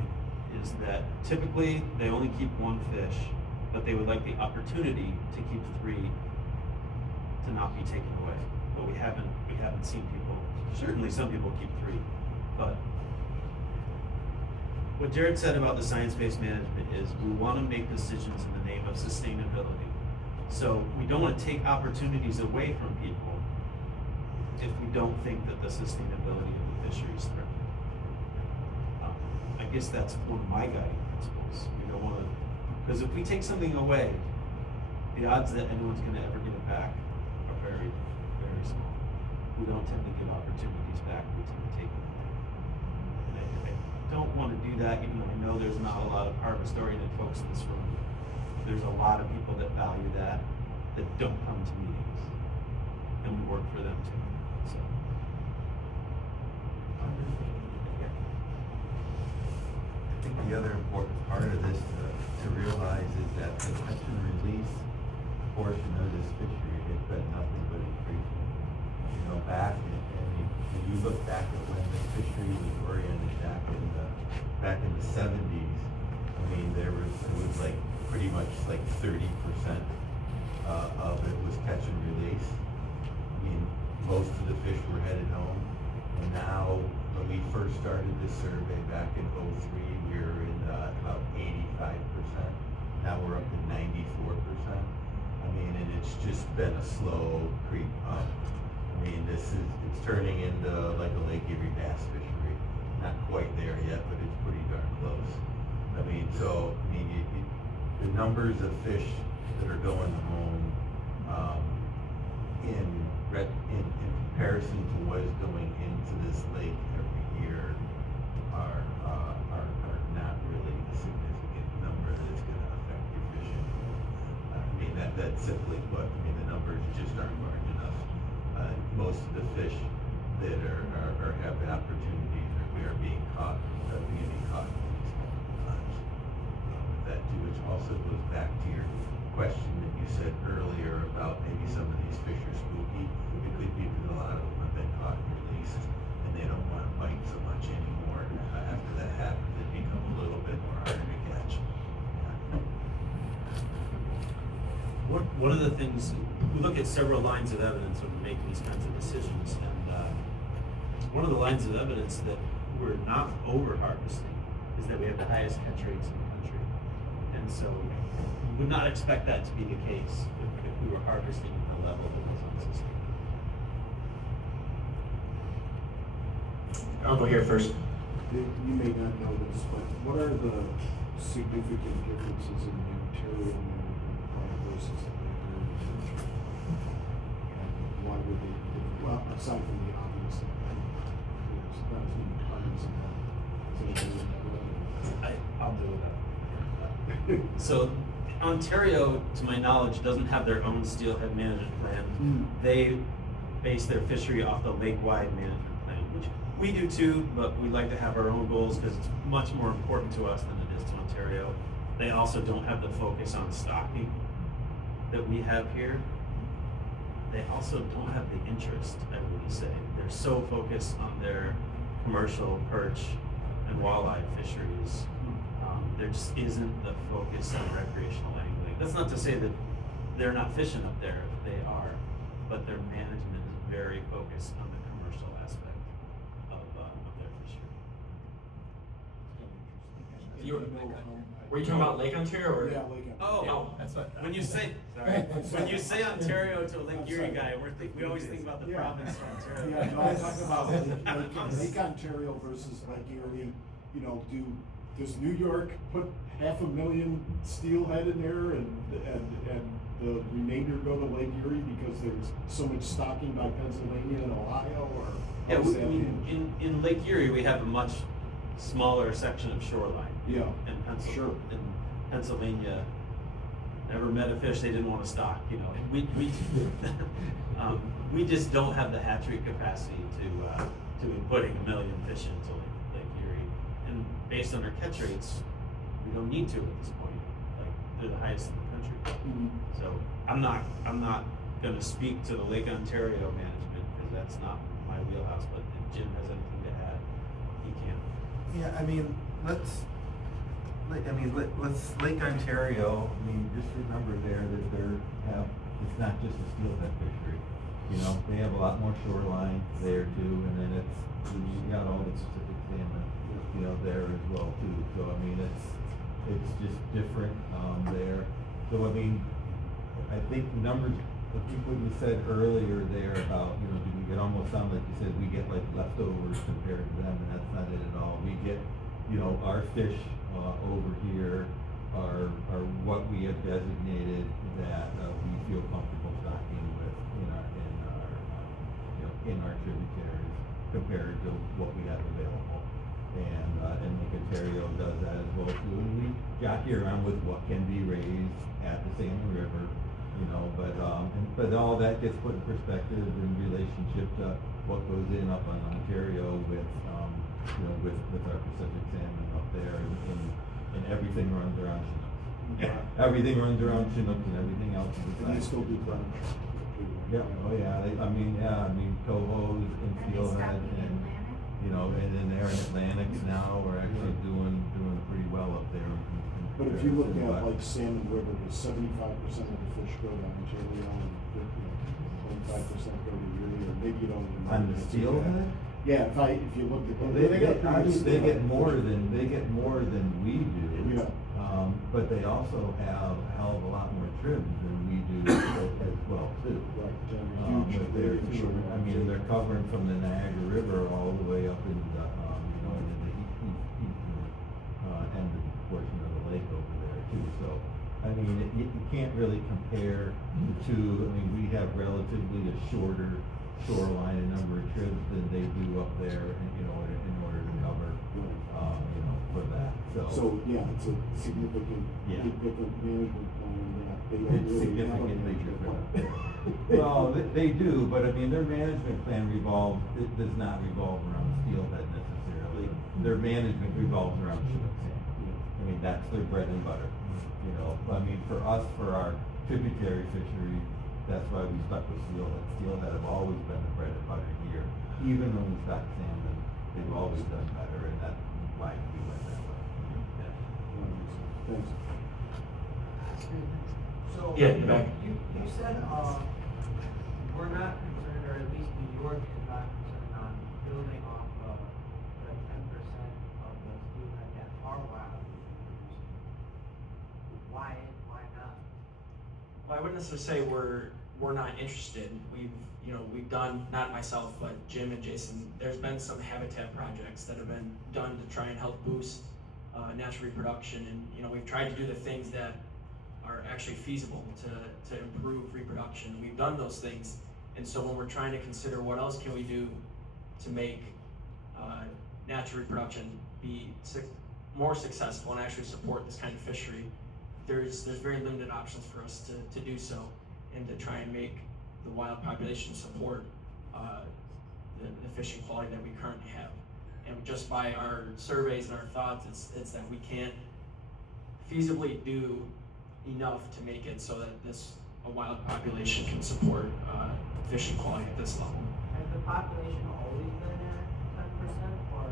is that typically they only keep 1 fish, but they would like the opportunity to keep 3 to not be taken away. But we haven't seen people. Certainly, some people keep 3, but what Jarrod said about the science-based management is we want to make decisions in the name of sustainability. So we don't want to take opportunities away from people if we don't think that the sustainability of the fishery is threatened. I guess that's one of my guiding principles. We don't want to, because if we take something away, the odds that anyone's going to ever get it back are very, very small. We don't tend to give opportunities back, we tend to take them away. And I don't want to do that, even though I know there's not a lot of harvest-oriented folks in this room. There's a lot of people that value that don't come to meetings, and we work for them too. So. I think the other important part of this to realize is that the catch and release portion of this fishery has been nothing but increasing. Back when you look back at when the fishery was oriented back in the 70s, I mean, it was like pretty much like 30% of it was catch and release. I mean, most of the fish were headed home. And now, when we first started this survey back in 03, we were in about 85%. Now we're up to 94%. I mean, and it's just been a slow creep up. I mean, it's turning into like a Lake Erie bass fishery. Not quite there yet, but it's pretty darn close. I mean, the numbers of fish that are going home in comparison to what is going into this lake every year are not really a significant number that's going to affect your fishing. I mean, that's simply put. I mean, the numbers just aren't large enough. Most of the fish that have opportunities are are being caught, that too, which also goes back to your question that you said earlier about maybe some of these fish are spooky. It could be that a lot of them have been caught and released, and they don't want to bite so much anymore. After that happens, they become a little bit more harder to catch. One of the things, we look at several lines of evidence when we're making these kinds of decisions, and one of the lines of evidence that we're not over harvesting is that we have the highest catch rates in the country. And so we would not expect that to be the case if we were harvesting at the level that was unsustainable. I'll go here first. You may not know this, but what are the significant differences in the Ontario management plan versus the Lake Erie management? And why would they, well, aside from the obvious, there's not as many tons and I'll do that. So Ontario, to my knowledge, doesn't have their own Steelhead Management Plan. They base their fishery off the lake-wide management plan, which we do too, but we like to have our own goals because it's much more important to us than it is to Ontario. They also don't have the focus on stocking that we have here. They also don't have the interest, I would say. They're so focused on their commercial perch and walleye fisheries. There just isn't the focus on recreational angling. That's not to say that they're not fishing up there, they are, but their management is very focused on the commercial aspect of their fishery. Were you talking about Lake Ontario or? Yeah, Lake Ontario. Oh, No, that's what. when you say, sorry, when you say Ontario to a Lake Erie guy, we always think about the Yeah. province of Ontario. Yeah, no, I'm talking about Lake Ontario versus Lake Erie. You know, does New York put 500,000 steelhead in there and the remainder go to Lake Erie because there's so much stocking by Pennsylvania and Ohio, or Yeah, how does that in Lake Erie, we have a much smaller section of shoreline. Yeah, In sure. Pennsylvania, never met a fish they didn't want to stock, you know. And we just don't have the hatchery capacity to be putting 1 million fish into Lake Erie. And based on our catch rates, we don't need to at this point. Like, they're the highest in the country. So I'm not gonna speak to the Lake Ontario management because that's not my wheelhouse, but if Jim has anything to add, he can. Yeah, I mean, let's Lake Ontario, I mean, just remember there that it's not just a steelhead fishery. You know, they have a lot more shoreline there too, and then you got all the Pacific salmon, you know, there as well too. So I mean, it's just different, there. So I mean, I think numbers, I think what you said earlier there about, you know, it almost sounded like you said we get like leftovers compared to them, and that's not it at all. We get, you know, our fish over here are what we have designated that we feel comfortable stocking with in our tributaries compared to what we have available. And Lake Ontario does that as well too. And we jockey around with what can be raised at the Salmon River, you know, but all that gets put in perspective in relationship to what goes in up on Ontario with, you know, with our Pacific salmon up there, and everything runs around Chinooks. Yeah. Everything runs around Chinooks and everything else is And they still do crunch. Yeah, oh yeah, I mean, cohos and Are they steelhead stocking in and, Atlantic? you know, and then they're in Atlantic now, we're actually doing pretty well up there. But if you look at like Salmon River, there's 75% of the fish go to Ontario and 25% go to Erie, or maybe you don't even know. On the steelhead? Yeah, if you look at. Well, they get more than we do. Yeah. But they also have a hell of a lot more tribs than we do as well too. Right, But they're, I mean, they're covering from the Niagara River all the way up in the, you know, into the eastern end of the portion of the lake over there too. So, I mean, you can't really compare the two. I mean, we have relatively a shorter shoreline and number of tribs than they do up there, and, you know, in order to cover, you know, for that. So, yeah, it's a significant, Yeah. different management plan that they don't It's really have a significantly management different. plan. Well, they do, but I mean, their management plan does not revolve around steelhead necessarily. their management revolves around Chinook salmon. I mean, that's their bread and butter, you know. I mean, for us, for our tributary fishery, that's why we stuck with steelhead. Steelhead have always been the bread and butter here. Even when we stock salmon, they've always done better, and that's why we went that way. Thanks. So, Yeah, in the back. you said, we're not concerned, or at least New York is not concerned on building off of the 10% of the steelhead that are wild producing. Why not? Well, I wouldn't necessarily say we're not interested. We've done, not myself, but Jim and Jason, there's been some habitat projects that have been done to try and help boost natural reproduction, and we've tried to do the things that are actually feasible to improve reproduction. We've done those things, and so when we're trying to consider what else can we do to make natural reproduction be more successful and actually support this kind of fishery, there's very limited options for us to do so, and to try and make the wild population support the fishing quality that we currently have. And just by our surveys and our thoughts, it's that we can't feasibly do enough to make it so that a wild population can support fishing quality at this level. Has the population always been at 10%, or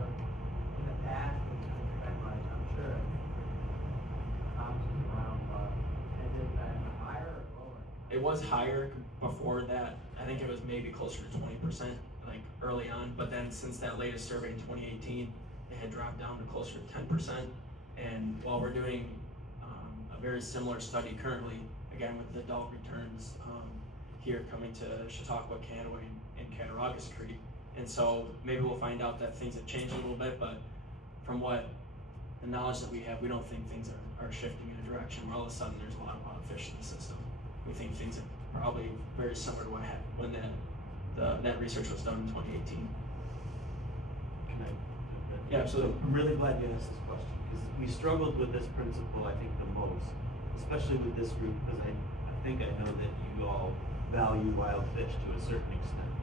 in the past, it's been like, I'm sure, bounces around, but has it been higher or lower? It was higher before that. I think it was maybe closer to 20%, like early on, but then since that latest survey in 2018, it had dropped down to closer to 10%. And while we're doing a very similar study currently, again with the adult returns here coming to Chautauqua, Canaway, and Cattaraugus Creek, and so maybe we'll find out that things have changed a little bit, but from what the knowledge that we have, we don't think things are shifting in a direction where all of a sudden there's a lot of wild fish in the system. We think things are probably very similar to what happened when that research was done in 2018. Can I jump in? Yeah, absolutely. I'm really glad you asked this question, because we struggled with this principle, I think, the most, especially with this group, because I think I know that you all value wild fish to a certain extent,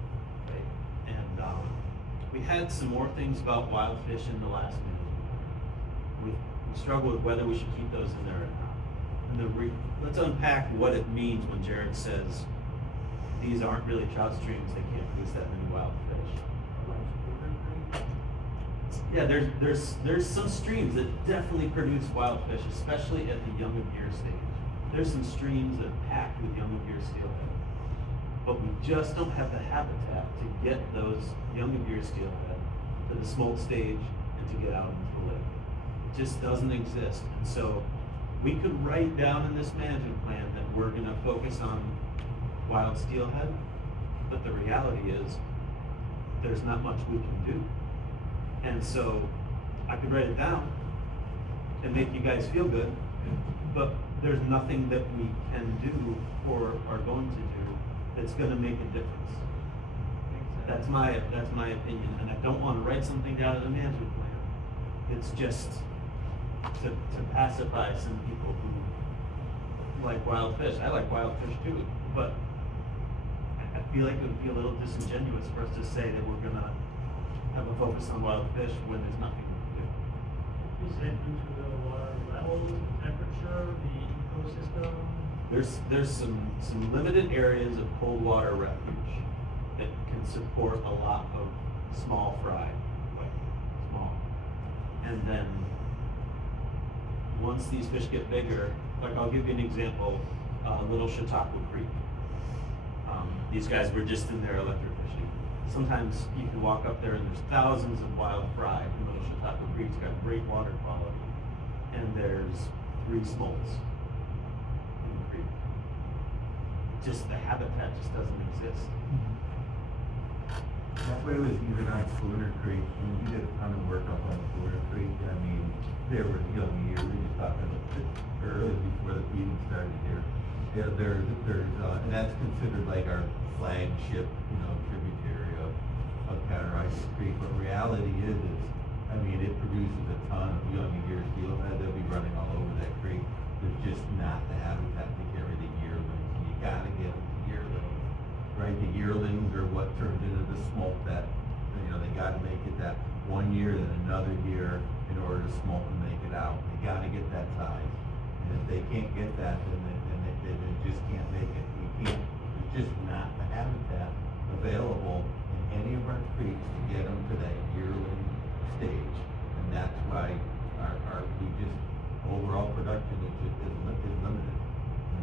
right? And we had some more things about wild fish in the last minute. We struggled with whether we should keep those in there or not. And let's unpack what it means when Jarrod says these aren't really trout streams, they can't produce that many wild fish. Yeah, there's some streams that definitely produce wild fish, especially at the young of year stage. There's some streams that are packed with young of year steelhead, but we just don't have the habitat to get those young of year steelhead to the smolt stage and to get out into the lake. It just doesn't exist, and so we could write down in this management plan that we're going to focus on wild steelhead, but the reality is there's not much we can do. And so I could write it down and make you guys feel good, but there's nothing that we can do or are going to do that's going to make a difference. That's my opinion, and I don't want to write something down in the management plan. It's just to pacify some people who like wild fish. I like wild fish too, but I feel like it would be a little disingenuous for us to say that we're gonna have a focus on wild fish when there's nothing we can do. Is that due to the water level, the temperature, the ecosystem? There's some limited areas of cold water refuge that can support a lot of small fry, like small. And then once these fish get bigger, like I'll give you an example, Little Chautauqua Creek. These guys were just in there electrofishing. Sometimes you can walk up there and there's thousands of wild fry in Little Chautauqua Creek. It's got great water quality. And there's 3 smolts in the creek. Just the habitat just doesn't exist. That way it was even on Spooner Creek. I mean, we did a ton of work up on Spooner Creek. I mean, there was young year, we were just talking early before the feeding started here. Yeah, there's and that's considered like our flagship, tributary of Cattaraugus Creek. But reality is, I mean, it produces a ton of young year steelhead. They'll be running all over that creek. There's just not the habitat to carry the yearlings. You gotta get them to yearlings, right? The yearlings are what turns into the smolt that, they gotta make it that 1 year, then another year in order to smoke and make it out. They gotta get that size. And if they can't get that, then they just can't make it. There's just not the habitat available in any of our creeks to get them to that yearling stage. And that's why overall production is limited.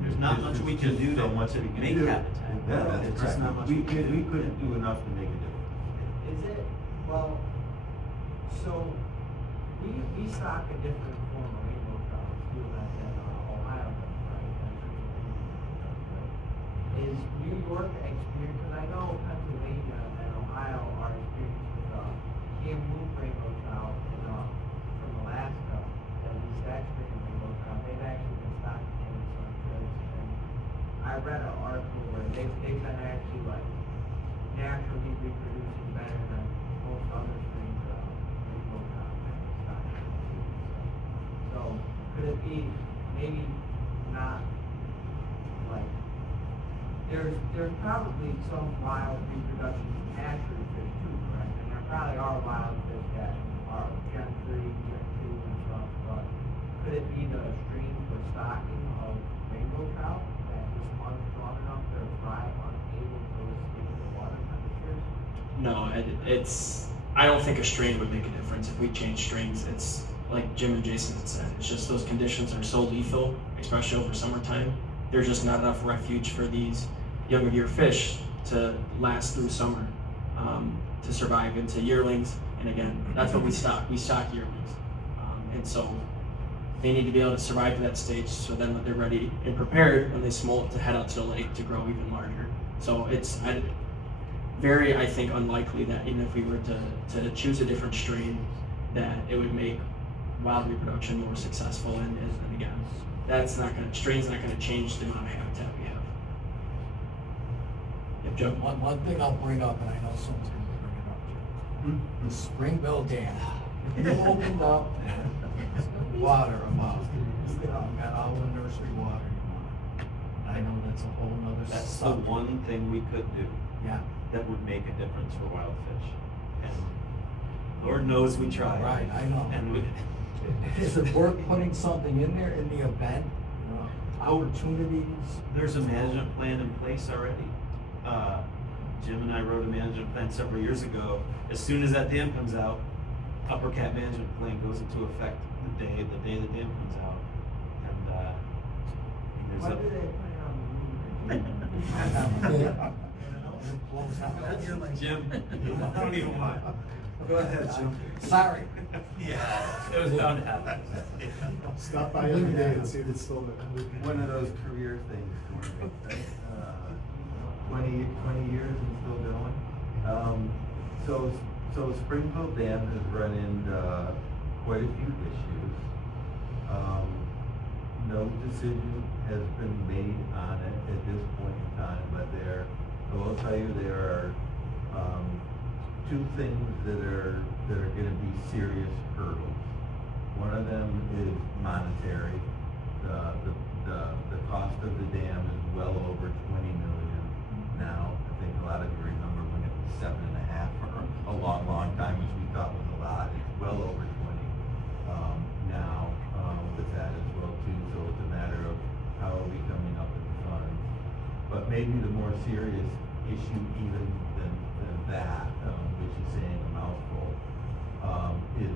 There's not much we can do so to much we can make do. habitat. Yeah, that's It's just correct. not much We we can do. couldn't do enough to make a difference. Is it, well, so, we stock a different form of rainbow trout, steelhead than, Ohio does, right? That's right. Is New York experienced, cause I know Pennsylvania and Ohio are experienced with, Kamloops rainbow trout and, from Alaska, that NYSDEC rainbow trout, they've actually been stocking in some trips, and I read an article where they've been actually like naturally reproducing better than most other strains of rainbow trout that are stocking. So, could it be maybe not like, there's probably some wild reproduction of hatchery fish too, correct? And there probably are wild fish that are Gen 3, Gen 2 and stuff, but could it be the streams for stocking of rainbow trout that just aren't strong enough to thrive, unable to withstand the water temperatures? No, I don't think a strain would make a difference if we change strains. It's like Jim and Jason had said, it's just those conditions are so lethal, especially over summertime. There's just not enough refuge for these younger year fish to last through summer, to survive into yearlings. And again, that's what we stock. We stock yearlings. And so they need to be able to survive to that stage, so then when they're ready and prepared when they smolt to head out to the lake to grow even larger. So it's very, I think, unlikely that even if we were to choose a different strain, that it would make wild reproduction more successful. And again, strain's not gonna change the amount of habitat we have. Yep, Joe? One thing I'll bring up, and I know someone's gonna bring it up, Joe. The Springville Dam. You opened up water about, you got all the nursery water you want. I know that's a whole nother That's the subject. one thing we could do Yeah, that would make a difference for wild fish. And Lord knows we tried. right, I know. And we, Is it worth putting something in there in the event, opportunities? there's a management plan in place already. Jim and I wrote a management plan several years ago. As soon as that dam comes out, upper cat management plan goes into effect the day the dam comes out. And there's When a. do they plan on moving? Jim, I don't even want. Go ahead, Jim. Sorry. Yeah, it was bound to happen. Stop by every day and see if it's still there. One of those career things, 20 years and still going. So Springfield Dam has run into quite a few issues. No decision has been made on it at this point in time, but I will tell you there are two things that are going to be serious hurdles. One of them is monetary. The cost of the dam is well over $20 million now. I think a lot of you remember when it was 7.5 for a long time, which we thought was a lot. It's well over 20 now with that as well too. So it's a matter of how are we coming up with the funds. But maybe the more serious issue even than that, which is saying a mouthful, is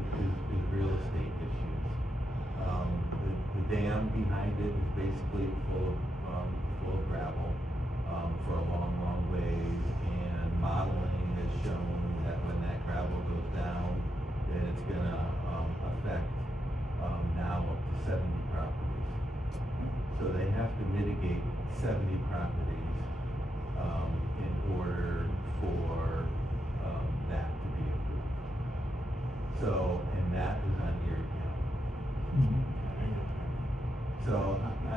real estate issues. The dam behind it is basically full of gravel for a long ways, and modeling has shown that when that gravel goes down, that it's gonna affect now up to 70 properties. So they have to mitigate 70 properties in order for that to be approved. So, and that is on Erie County. So I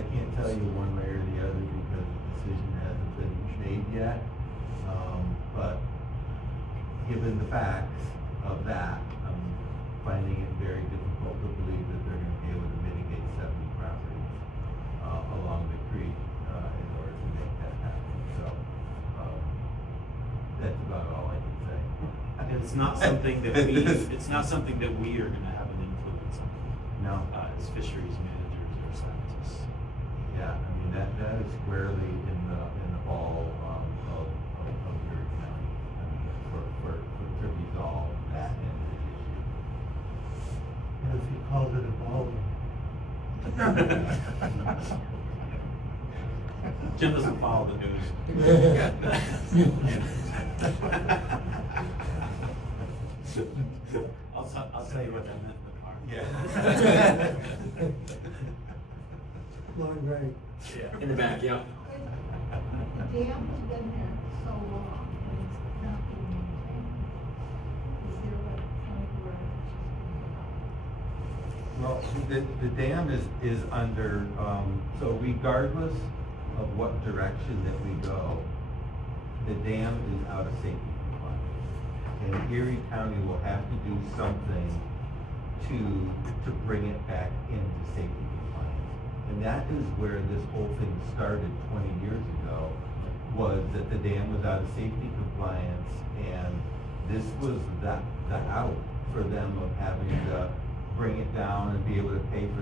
can't tell you one way or the other because the decision hasn't been made yet. But given the facts of that, I'm finding it very difficult to believe that they're going to be able to mitigate 70 properties along the creek in order to make that happen. So it's not something that it's not something that we are gonna have an influence on, No. as fisheries managers or scientists. Yeah, I mean, that is squarely in the ball, of Erie County, I mean, to resolve that end of the issue. As he called it, evolving. Jim doesn't follow the news. I'll tell you what that meant in the car. Yeah. Long right. Yeah. In the back, yeah. The dam has been there so long, and it's not being maintained. Is there a point where it's just being Well, the dam is under, so regardless of what direction that we go, the dam is out of safety compliance. And Erie County will have to do something to bring it back into safety compliance. And that is where this whole thing started 20 years ago, was that the dam was out of safety compliance, and this was the out for them of having to bring it down and be able to pay for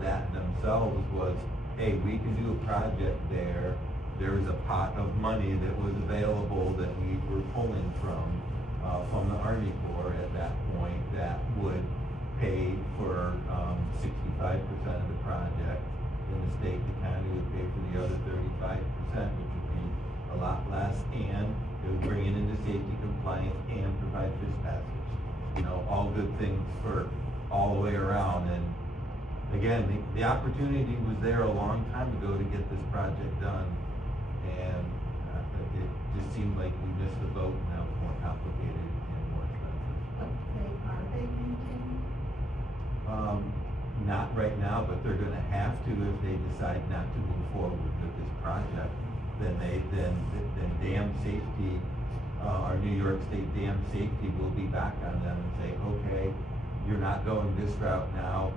that themselves was, hey, we can do a project there. There was a pot of money that was available that we were pulling from the Army Corps at that point that would pay for 65% of the project. In the state, the county would pay for the other 35%, which would be a lot less, and it would bring it into safety compliance and provide fish passage. You know, all good things for all the way around. And again, the opportunity was there a long time ago to get this project done, and it just seemed like we missed the boat, and now it's more complicated and more expensive. But are they maintaining? Not right now, but they're gonna have to if they decide not to move forward with this project. Then dam safety, our New York State dam safety will be back on them and say, okay, you're not going this route now.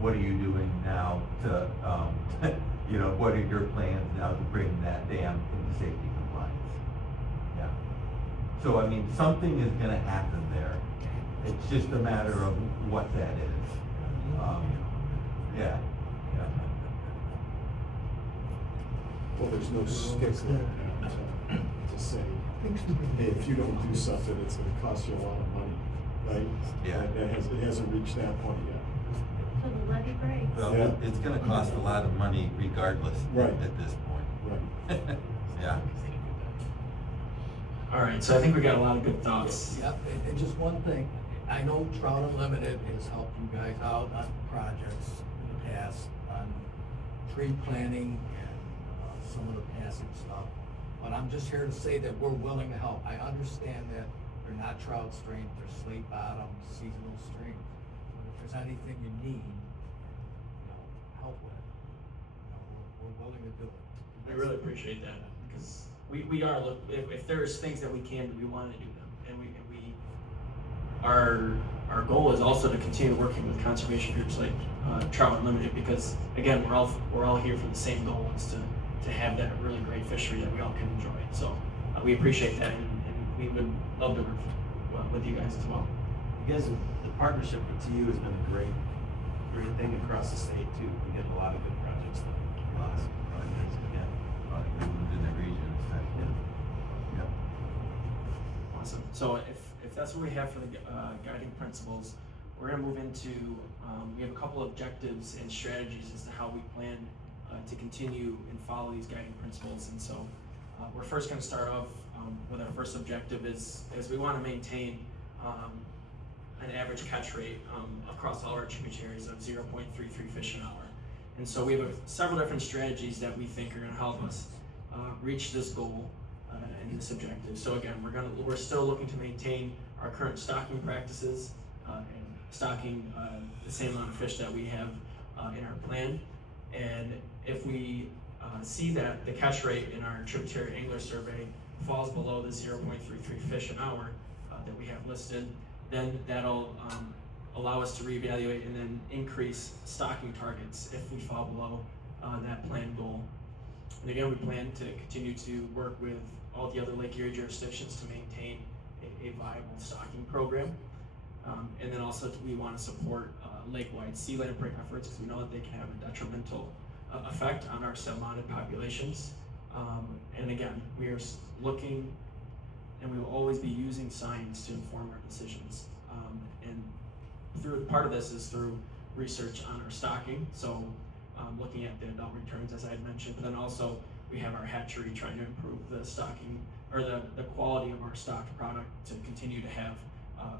What are you doing now to, you know, what are your plans now to bring that dam into safety compliance? Yeah. So, I mean, something is gonna happen there. It's just a matter of what that is. Yeah. Well, there's no stick to say, hey, if you don't do something, it's gonna cost you a lot of money, right? Yeah. It hasn't reached that point yet. So the levy breaks. Well, Yeah. it's gonna cost a lot of money regardless Right. at this point. Right. Yeah. All right, so I think we got a lot of good thoughts. Yep, and just one thing, I know Trout Unlimited has helped you guys out on projects in the past, on tree planting and some of the passive stuff. But I'm just here to say that we're willing to help. I understand that they're not trout streams, they're slate bottom, seasonal streams. But if there's anything you need, help with, we're willing to do it. I really appreciate that, because we are, if there's things that we can do, we want to do them. And our goal is also to continue working with conservation groups like Trout Unlimited, because again, we're all here for the same goal, is to have that really great fishery that we all can enjoy. So we appreciate that, and we would love to work with you guys as well. You guys, the partnership with TU has been a great thing across the state too. We get a lot of good projects done. Lots of projects, again, a lot of good ones in the region, especially. Yeah. Awesome. So if that's what we have for the guiding principles, we're gonna move into, we have a couple objectives and strategies as to how we plan to continue and follow these guiding principles. And so we're first gonna start off with our first objective is we wanna maintain an average catch rate across all our tributaries of 0.33 fish an hour. And so we have several different strategies that we think are gonna help us reach this goal and this objective. So again, we're still looking to maintain our current stocking practices and stocking the same amount of fish that we have in our plan. And if we see that the catch rate in our tributary angler survey falls below the 0.33 fish an hour that we have listed, then that'll allow us to reevaluate and then increase stocking targets if we fall below that planned goal. And again, we plan to continue to work with all the other Lake Erie jurisdictions to maintain a viable stocking program. And then also we want to support lake-wide sea lamprey efforts because we know that they can have a detrimental effect on our salmonid populations. And again, we are looking, and we will always be using science to inform our decisions. And through part of this is through research on our stocking, so looking at the adult returns as I had mentioned, but then also we have our hatchery trying to improve the stocking or the quality of our stocked product to continue to have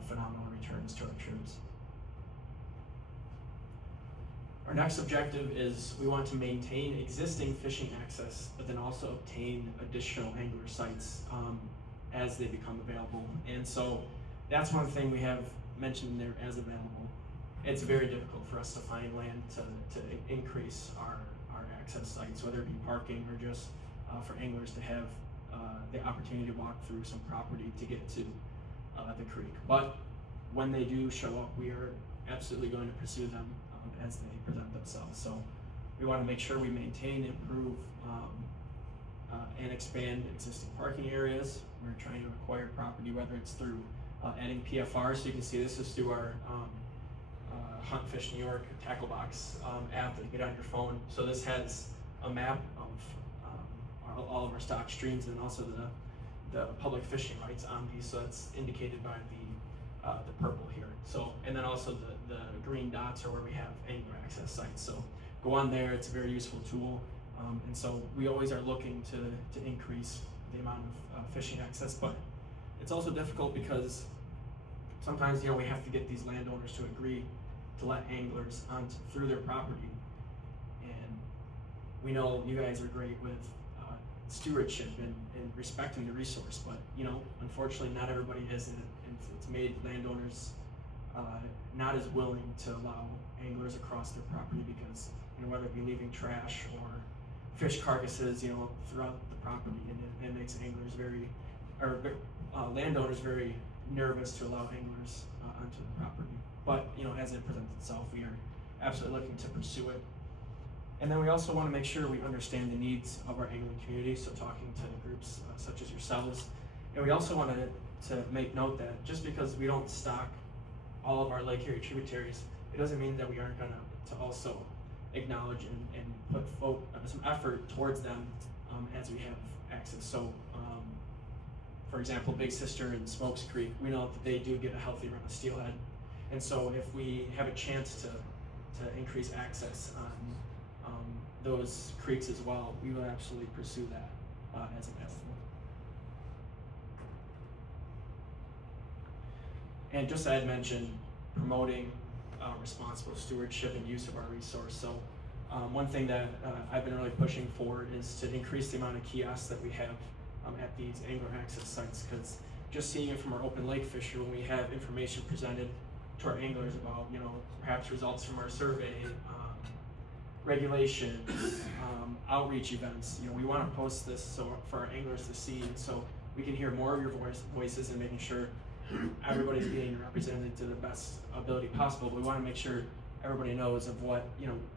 phenomenal returns to our troops. Our next objective is we want to maintain existing fishing access, but then also obtain additional angler sites as they become available. And so that's one thing we have mentioned there as available. It's very difficult for us to find land to increase our access sites, whether it be parking or just for anglers to have the opportunity to walk through some property to get to the creek. But when they do show up, we are absolutely going to pursue them as they present themselves. So we want to make sure we maintain, improve, and expand existing parking areas. We're trying to acquire property, whether it's through adding PFR. So you can see this is through our Hunt Fish New York tackle box app that you get on your phone. So this has a map of all of our stock streams and also the public fishing rights on these. So that's indicated by the purple here. So, and then also the green dots are where we have angler access sites. So go on there, it's a very useful tool. And so we always are looking to increase the amount of fishing access, but it's also difficult because sometimes, we have to get these landowners to agree to let anglers on through their property. And we know you guys are great with stewardship and respecting the resource, but unfortunately not everybody is, and it's made landowners not as willing to allow anglers across their property because whether it be leaving trash or fish carcasses throughout the property, and it makes anglers landowners very nervous to allow anglers onto the property. But as it presents itself, we are absolutely looking to pursue it. And then we also want to make sure we understand the needs of our angling community, so talking to groups such as yourselves. And we also want to make note that just because we don't stock all of our Lake Erie tributaries, it doesn't mean that we aren't going to also acknowledge and put some effort towards them as we have access. So for example, Big Sister and Smokes Creek, we know that they do get a healthy run of steelhead. And so if we have a chance to increase access on those creeks as well, we will absolutely pursue that as available. And just as I had mentioned, promoting responsible stewardship and use of our resource. So one thing that I've been really pushing for is to increase the amount of kiosks that we have at these angler access sites, because just seeing it from our open lake fishery, when we have information presented to our anglers about, perhaps results from our survey, regulations, outreach events, we want to post this so for our anglers to see, and so we can hear more of your voices and making sure everybody's being represented to the best ability possible. But we want to make sure everybody knows of what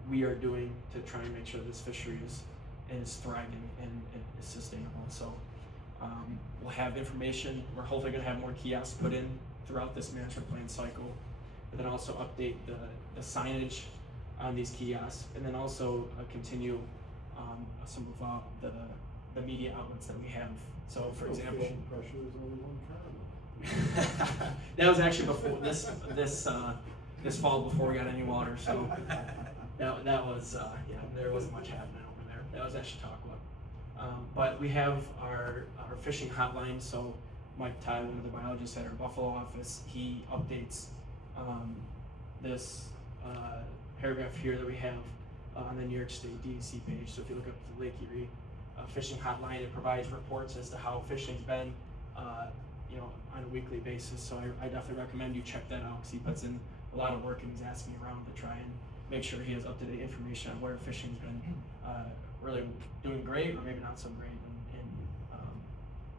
we are doing to try and make sure this fishery is thriving and is sustainable. So we'll have information. We're hopefully going to have more kiosks put in throughout this management plan cycle, but then also update the signage on these kiosks, and then also continue some of the media outlets that we have. So for example, fishing pressure is only one kind. that was actually before this fall, before we got any water. So that was there wasn't much happening over there. That was actually Talkwood. But we have our fishing hotline. So Mike Ty, one of the biologists at our Buffalo office, he updates this paragraph here that we have on the New York State DEC page. So if you look up the Lake Erie fishing hotline, it provides reports as to how fishing's been on a weekly basis. So I definitely recommend you check that out, because he puts in a lot of work and he's asking around to try and make sure he has up-to-date information on where fishing's been really doing great or maybe not so great, and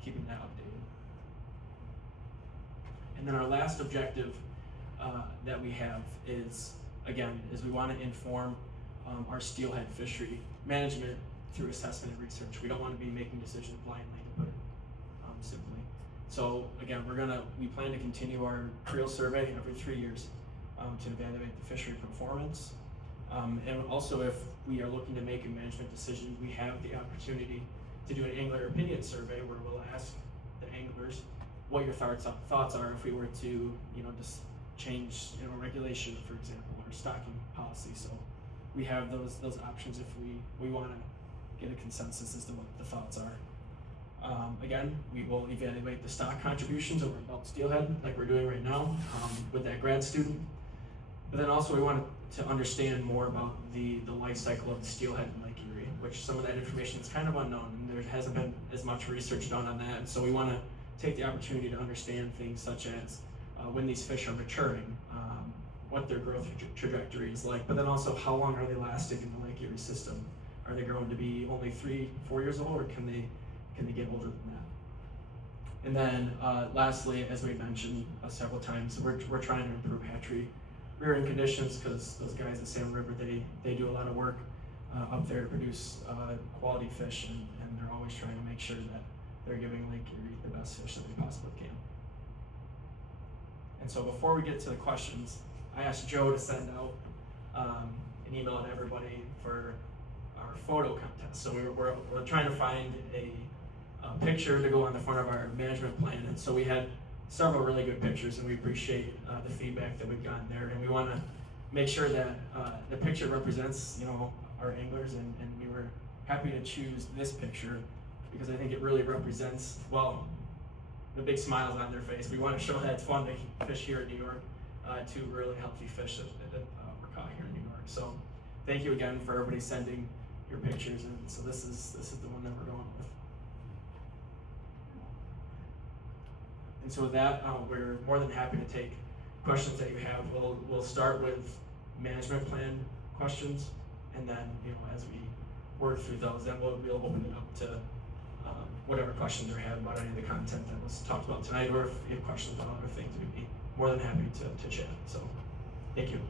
keeping that updated. And then our last objective that we have is we want to inform our steelhead fishery management through assessment and research. We don't want to be making decisions blindly, to put it simply. So again, we plan to continue our creel survey every 3 years to evaluate the fishery performance. And also, if we are looking to make a management decision, we have the opportunity to do an angler opinion survey where we'll ask the anglers what your thoughts are if we were to, just change, regulation, for example, or stocking policy. So we have those options if we want to get a consensus as to what the thoughts are. Again, we will evaluate the stock contributions over adult steelhead, like we're doing right now with that grad student. But then also we want to understand more about the life cycle of the steelhead in Lake Erie, which some of that information is kind of unknown, and there hasn't been as much research done on that. And so we want to take the opportunity to understand things such as when these fish are maturing, what their growth trajectory is like, but then also how long are they lasting in the Lake Erie system? Are they growing to be only 3-4 years old, or can they get older than that? And then lastly, as we mentioned several times, we're trying to improve hatchery rearing conditions, because those guys at Salmon River, they do a lot of work up there to produce quality fish, and they're always trying to make sure that they're giving Lake Erie the best fish that they possibly can. And so before we get to the questions, I asked Joe to send out an email to everybody for our photo contest. So we're trying to find a picture to go on the front of our management plan, and so we had several really good pictures, and we appreciate the feedback that we've gotten there, and we want to make sure that the picture represents our anglers, and we were happy to choose this picture because I think it really represents, well, the big smiles on their face. We want to show that it's fun to fish here in New York, to really healthy fish that were caught here in New York. So thank you again for everybody sending your pictures, and so this is the one that we're going with. And so with that, we're more than happy to take questions that you have. We'll start with management plan questions, and then as we work through those, then we'll open it up to whatever questions you have about any of the content that was talked about tonight, or if you have questions about other things, we'd be more than happy to chat. So, thank you.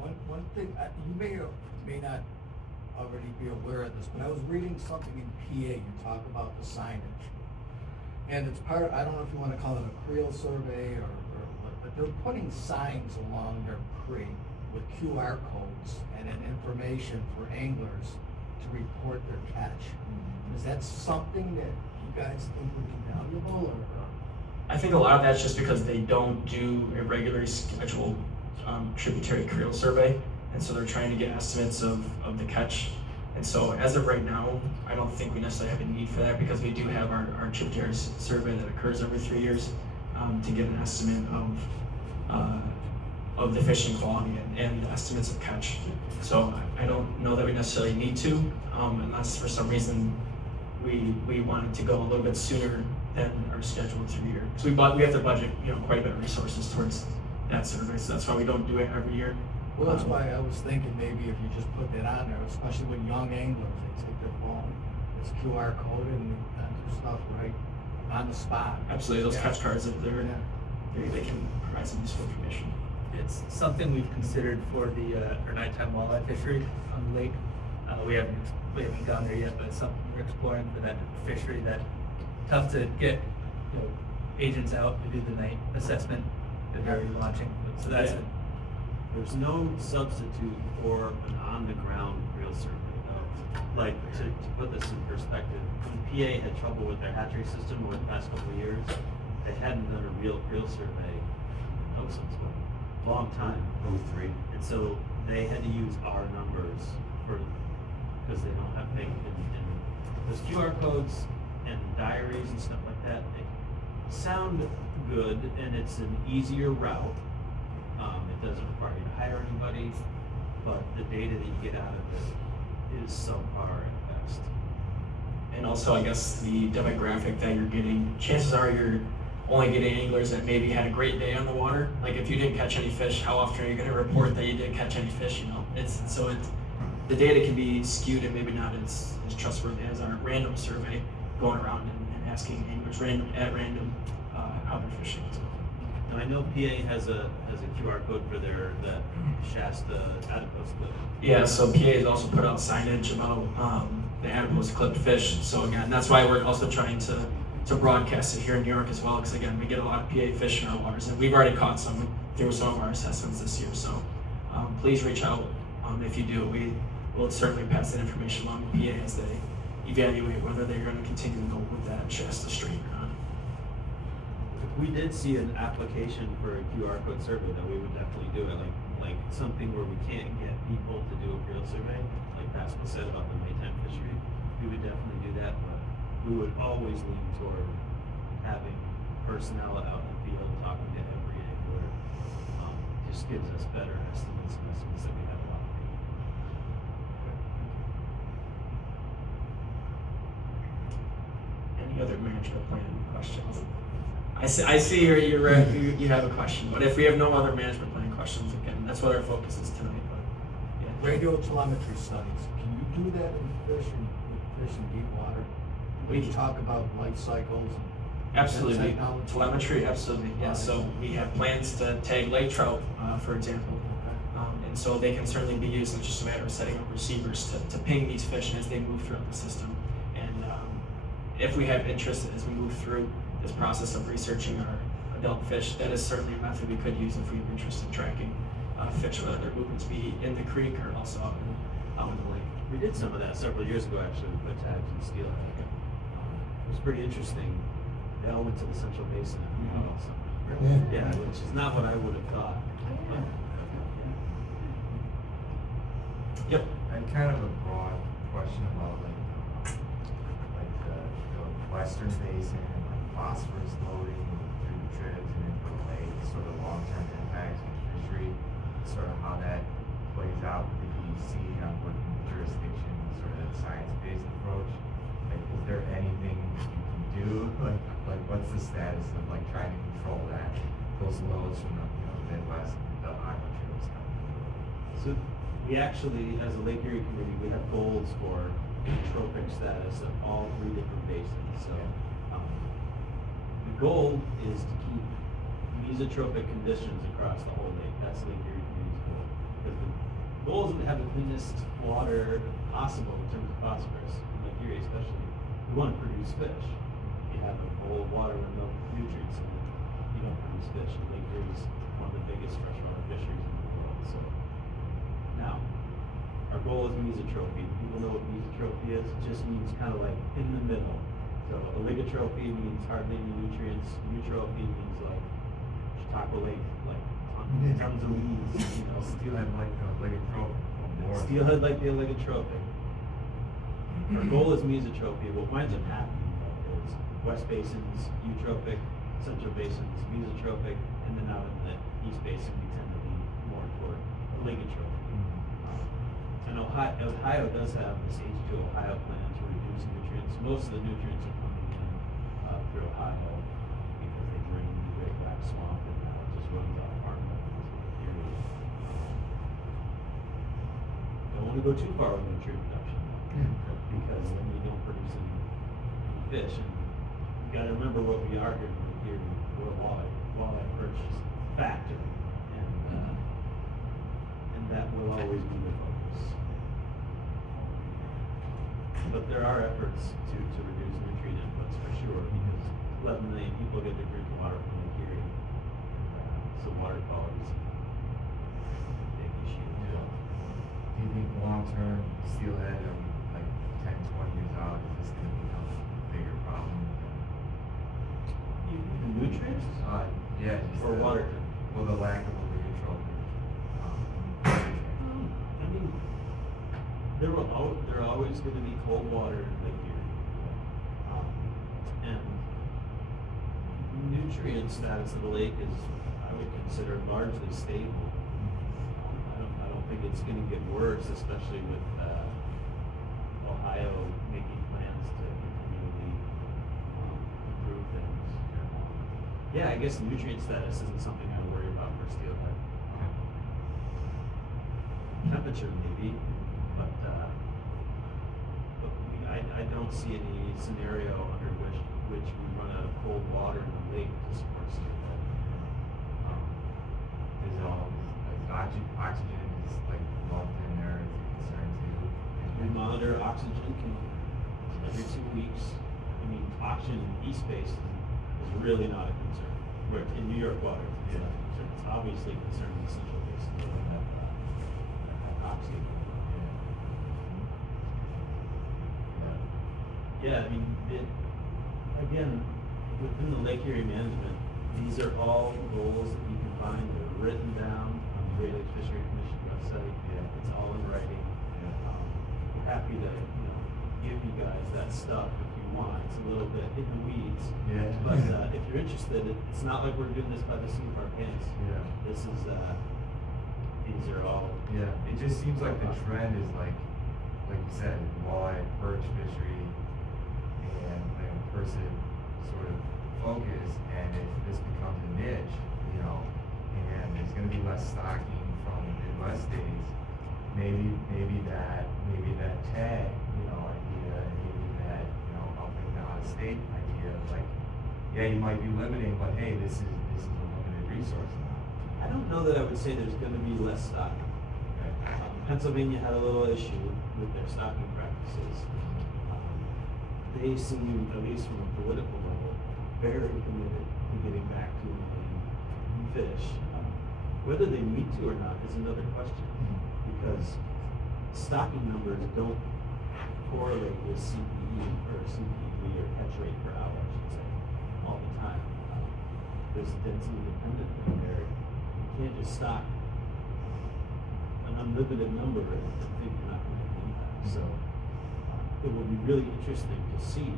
One thing, you may not already be aware of this, but I was reading something in PA, you talk about the signage. And it's part, I don't know if you want to call it a creel survey or what, but they're putting signs along their creek with QR codes and an information for anglers to report their catch. Is that something that you guys think would be valuable, or? I think a lot of that's just because they don't do a regularly scheduled tributary creel survey, and so they're trying to get estimates of the catch. And so as of right now, I don't think we necessarily have a need for that, because we do have our tributary survey that occurs every 3 years to get an estimate of the fishing quality and the estimates of catch. So I don't know that we necessarily need to, unless for some reason we wanted to go a little bit sooner than our scheduled 3 year. So we have to budget quite a bit of resources towards that survey. So that's why we don't do it every year. Well, that's why I was thinking maybe if you just put that on there, especially with young anglers, they take their phone, it's QR coded, and do stuff right on the spot. Absolutely, those catch cards up there, they can provide some useful information. It's something we've considered for our nighttime walleye fishery on the lake. We haven't gone there yet, but it's something we're exploring for that fishery. That tough to get agents out to do the night assessment that they're launching. So that's it. There's no substitute for an on-the-ground creel survey, though. Like, to put this in perspective, when PA had trouble with their hatchery system over the past couple of years, they hadn't done a real creel survey, since a long time. 03. And so they had to use our numbers because they don't have big, and those QR codes and diaries and stuff like that, they sound good, and it's an easier route. It doesn't require you to hire anybody, but the data that you get out of it is subpar at best. And also, I guess the demographic that you're getting, chances are you're only getting anglers that maybe had a great day on the water. Like if you didn't catch any fish, how often are you going to report that you didn't catch any fish? The data can be skewed and maybe not as trustworthy as our random survey going around and asking anglers at random how they're fishing. So. Now I know PA has a QR code for that Shasta adipose clip. Yeah, so PA has also put out signage about the adipose clipped fish. So again, that's why we're also trying to to broadcast it here in New York as well, because again, we get a lot of PA fish in our waters, and we've already caught some through some of our assessments this year. So please reach out if you do. We will certainly pass that information along to PA as they evaluate whether they're going to continue to go with that Shasta Street or not. If we did see an application for a QR code survey, then we would definitely do it, like something where we can't get people to do a real survey, like Pascal said about the nighttime fishery, we would definitely do that, but we would always lean toward having personnel out in the field talking to every angler. Just gives us better estimates and estimates that we have a lot of people. Any other management plan questions? I see you have a question, but if we have no other management plan questions, again, that's what our focus is tonight. But yeah. Radio telemetry studies, can you do that in fish and deep water? We We talk about life cycles and Absolutely. technology. Telemetry, absolutely. Yeah. So we have plans to tag lake trout, for example. And so they can certainly be used. It's just a matter of setting up receivers to ping these fish as they move throughout the system. And if we have interest as we move through this process of researching our adult fish, that is certainly a method we could use if we have interest in tracking fish, whether their movements be in the creek or also out in the lake. We did some of that several years ago, actually, with tags and steelhead. It was pretty interesting. They all went to the Central Basin and we caught some. Yeah, which is not what I would have thought. But, Yep. And kind of a broad question about like the Western Basin and like phosphorus loading through the tribs and into the lake, sort of long-term impacts on fishery, sort of how that plays out with the DEC on working with jurisdictions, sort of that science-based approach. Like, is there anything you can do? Like what's the status of like trying to control that, those loads from the Midwest, the Iowa tribs coming through? So we actually, as a Lake Erie committee, we have goals for trophic status of all 3 different basins. So the goal is to keep mesotrophic conditions across the whole lake. That's Lake Erie committee's goal. Because the goal is to have the cleanest water possible in terms of phosphorus. In Lake Erie especially, we want to produce fish. If you have a bowl of water with no nutrients in it, you don't produce fish. And Lake Erie is one of the biggest freshwater fisheries in the world. So now, our goal is mesotrophy. People know what mesotrophy is. It just means kind of like in the middle. So oligotropy means hardly any nutrients. Eutrophy means like Chautauqua Lake, like tons of weeds. Steelhead like the oligotrophic. Steelhead like the oligotrophic. Our goal is mesotropy. What winds up happening is West Basin's eutrophic, Central Basin's mesotrophic, and then out in the East Basin we tend to lean more toward oligotrophic. And Ohio does have this H2 Ohio plan to reduce nutrients. Most of the nutrients are coming in through Ohio because they drain the Great Black Swamp and now it just runs out of farmland. Don't want to go too far with nutrient reduction because then you don't produce any fish. And you got to remember what we are here. We're a walleye purchase factor, and that will always be the focus. But there are efforts to reduce nutrient inputs for sure, because 11 million people get their drinking water from Lake Erie. So water quality is a big issue. Yeah. Do you think long-term steelhead, like 10, 20 years out, is this going to become a bigger problem? Even nutrients? Yeah. Just Or water? Well, the lack of oligotrophic. I mean, there are always going to be cold water in Lake Erie. And nutrient status of the lake is, I would consider, largely stable. I don't think it's going to get worse, especially with Ohio making plans to continually improve things. Yeah, I guess nutrient status isn't something I worry about for steelhead. Temperature maybe, but I don't see any scenario under which we run out of cold water in the lake to support steelhead. Is oxygen is like lumped in there as a concern too? We monitor oxygen every 2 weeks. I mean, auction in East Basin is really not a concern. Where in New York waters, it's not a concern. It's obviously a concern in the Central Basin. Where they have oxy. Yeah, I mean, again, within the Lake Erie management, these are all goals that you can find. They're written down on the Great Lakes Fishery Commission website. It's all in writing. We're happy to, give you guys that stuff if you want. It's a little bit in the weeds. Yeah. But if you're interested, it's not like we're doing this by the seat of our pants. Yeah. This is, these are all. Yeah, it just seems like the trend is like you said, walleye, perch fishery, and person sort of focus, and if this becomes a niche, and there's gonna be less stocking from the Midwest states, maybe that tag, idea, and maybe that, upping the out-of-state idea of like, yeah, you might be limiting, but hey, this is a limited resource now. I don't know that I would say there's gonna be less stocking. Pennsylvania had a little issue with their stocking practices. They seem, at least from a political level, very committed to getting back to 1 million fish. Whether they need to or not is another question, because stocking numbers don't correlate with CPE or catch rate per hour, I should say, all the time. There's a density dependent in there. You can't just stock an unlimited number and think you're not going to have an impact. So it will be really interesting to see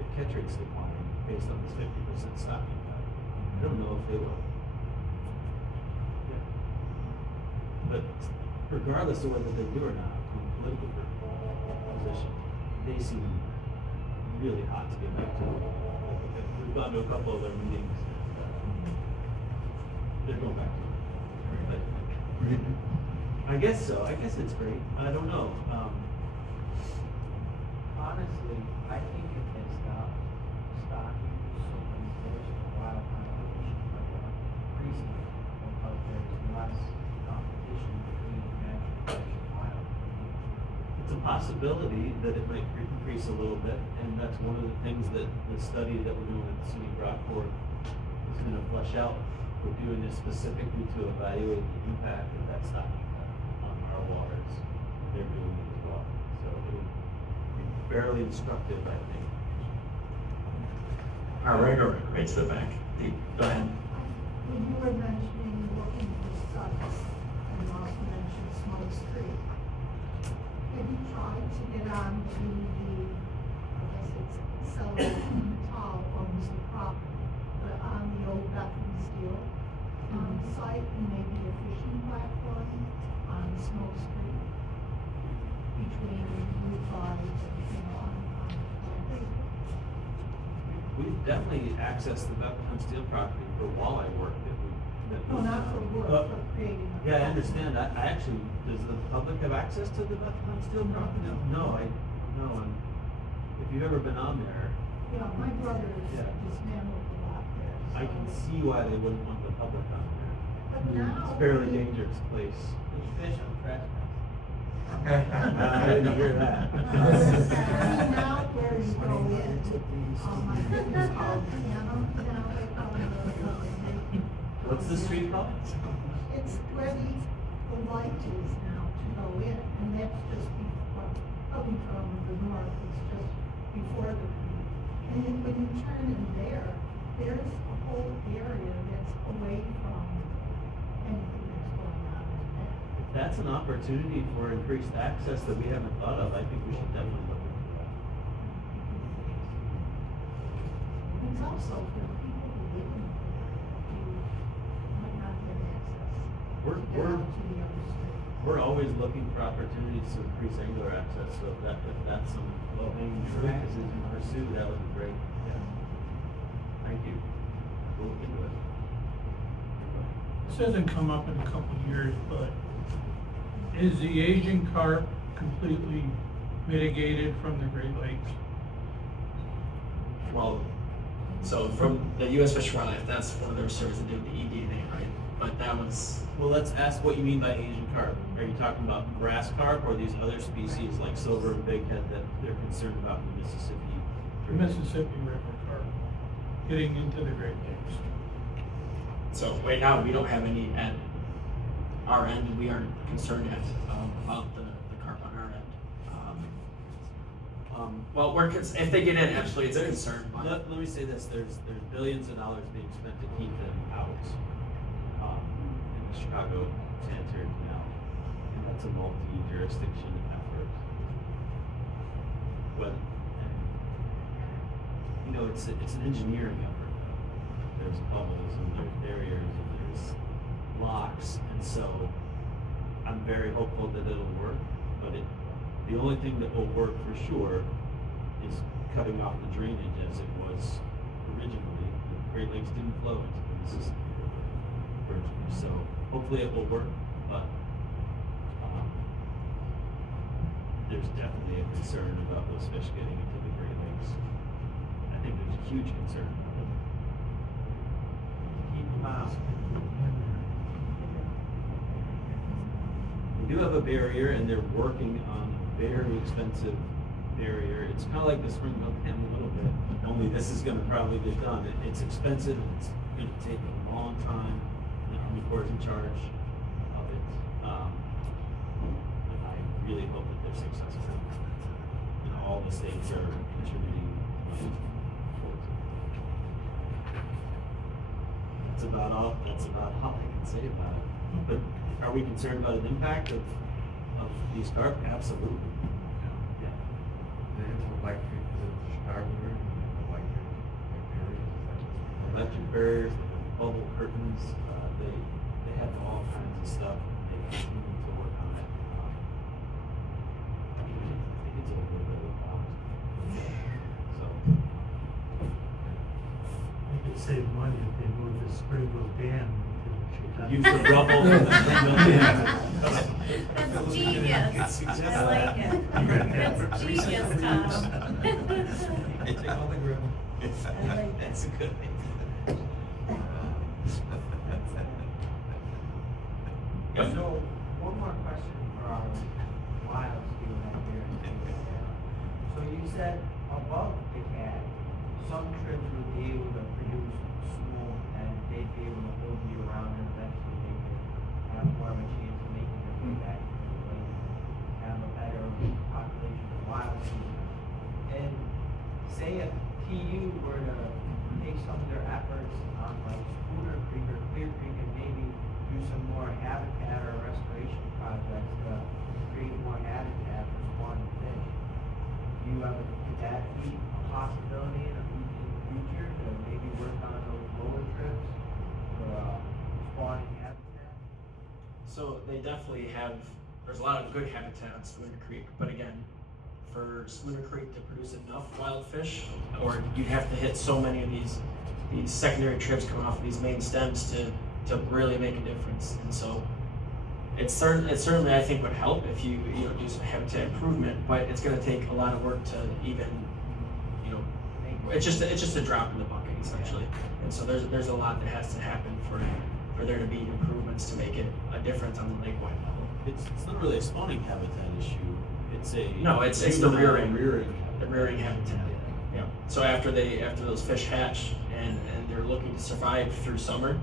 if catch rates decline based on this 50% stocking cut. I don't know if they will. Yeah. But regardless of whether they do or not, from a political position, they seem really hot to get back to. We've gone to a couple of their meetings, and they're going back to it. But I guess so. I guess it's great. I don't know. Honestly, I think if they stop stocking so many fish, the wild population might increase because there's less competition between natural fish and wild. It's a possibility that it might increase a little bit, and that's one of the things that the study that we're doing at the City of Rockport is going to flesh out. We're doing this specifically to evaluate the impact of that stocking cut on our waters. They're doing it as well, so it'll be fairly instructive, I think. All right, right to the back. Go ahead. When you were mentioning looking for studies, and you also mentioned Smoke Street, have you tried to get onto the, I guess it's Accelerated Tall owns the property, but on the old Beckham Steel site, and maybe a fishing platform on Smoke Street between Route 5 and, on We've definitely accessed the Bethlehem Steel property for walleye work No, not for work, for creating. a Yeah, I platform. understand. I actually, does the public have access to the Bethlehem Steel property? No, if you've ever been on there, Yeah, my brother is Yeah. dismantled a lot there. I so- can see why they wouldn't want the public on there. But now. It's a fairly dangerous place. There's fish on trespass. I didn't hear that. Now where you go in, I think it's called Piano, now they call it. What's the street called? It's where the light is now to go in, and that's just before, coming from the north, it's just before the, and then when you turn in there, there's a whole area that's away from anything that's going on in there. If that's an opportunity for increased access that we haven't thought of, I think we should definitely look into that. It's also for people who live in there, who might not get access. We're- to get we're- out to the other street. We're always looking for opportunities to increase angler access, so if that's some low-hanging fruit that we can pursue, that would be great. Yeah. Thank you. We'll look into it. This hasn't come up in a couple of years, but is the Asian carp completely mitigated from the Great Lakes? Well, So from the U.S. Fish and Wildlife, that's one of their surveys that do the eDNA, right? But that was, well, let's ask what you mean by Asian carp. Are you talking about grass carp or these other species like silver and bighead that they're concerned about in the Mississippi the Mississippi River carp getting into the Great Lakes. So right now, we don't have any at our end, we aren't concerned yet about the carp on our end. Well, if they get in, absolutely, it's a concern, but. Let me say this, there's billions of dollars being spent to keep them out, in the Chicago sanitary canal. And that's a multi-jurisdiction effort. It's an engineering effort. There's bubbles and there's barriers and there's locks, and so I'm very hopeful that it'll work, but the only thing that will work for sure is cutting off the drainage as it was originally. The Great Lakes didn't flow into the Mississippi River originally, so hopefully it will work, but there's definitely a concern about those fish getting into the Great Lakes. I think there's a huge concern about it. Keep them out. We do have a barrier, and they're working on a very expensive barrier. It's kind of like the Springville Dam a little bit, only this is going to probably get done. It's expensive, and it's going to take a long time. The Army Corps is in charge of it. And I really hope that they're successful. And all the states are contributing money towards it. That's about all I can say about it. But are we concerned about an impact of these carp? Absolutely. Yeah. They have electric, Chicago, electric barriers. Electric barriers, bubble curtains, they have all kinds of stuff. They continue to work on it. I think it's over $1 billion. So. They could save money if they moved the Springville Dam to Chicago. Use the rubble from the Springville Dam. That's genius. I like it. That's genius, Tom. Take all the gravel. That's a good thing. So, one more question for our wild steelhead here. So you said above the cat, some trips would be able to produce school and they'd be able to hold you around and eventually they could have more of a chance of making their way back to the lake, have a better population of wild steelhead. And say if TU were to take some of their efforts on like Spooner Creek or Clear Creek and maybe do some more habitat or restoration projects to create more habitat for spawning fish. Do you could that be a possibility in the future to maybe work on those lower trips for spawning habitat? So they definitely there's a lot of good habitat on Spooner Creek, but again, for Spooner Creek to produce enough wild fish, or you'd have to hit so many of these secondary trips coming off of these main stems to really make a difference. And so it certainly I think would help if you do some habitat improvement, but it's going to take a lot of work to even it's just a drop in the bucket essentially. And so there's a lot that has to happen for there to be improvements to make it a difference on the lake-wide level. It's not really a spawning habitat issue. It's the rearing habitat. The rearing habitat. Yeah. So after those fish hatch and they're looking to survive through summer,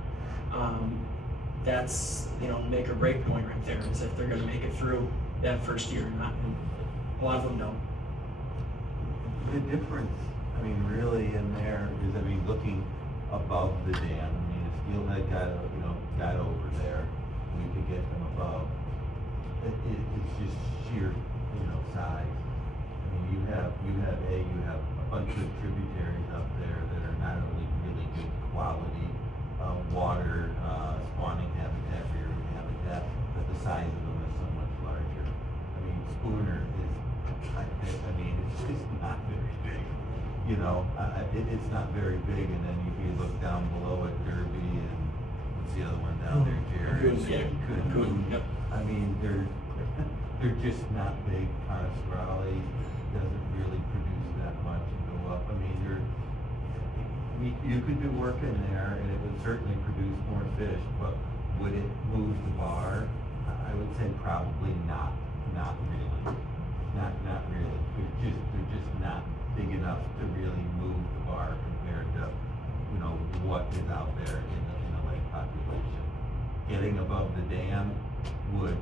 that's make or break point right there. Is if they're going to make it through that first year or not. And a lot of them don't. The difference, really in there is, looking above the dam, if Steelhead got over there, we could get them above. It's just sheer, size. You have a bunch of tributaries up there that are not only really good quality water, spawning habitat, rearing habitat, but the size of them is so much larger. Spooner is, it's just not very big. It's not very big, and then if you look down below at Derby and what's the other one down there, Jarrod? Coon. Yep. They're just not big. Raleigh doesn't really produce that much and go up. You could do work in there and it would certainly produce more fish, but would it move the bar? I would say probably not really. Not really. They're just not big enough to really move the bar compared to, you know, what is out there in the lake population. Getting above the dam would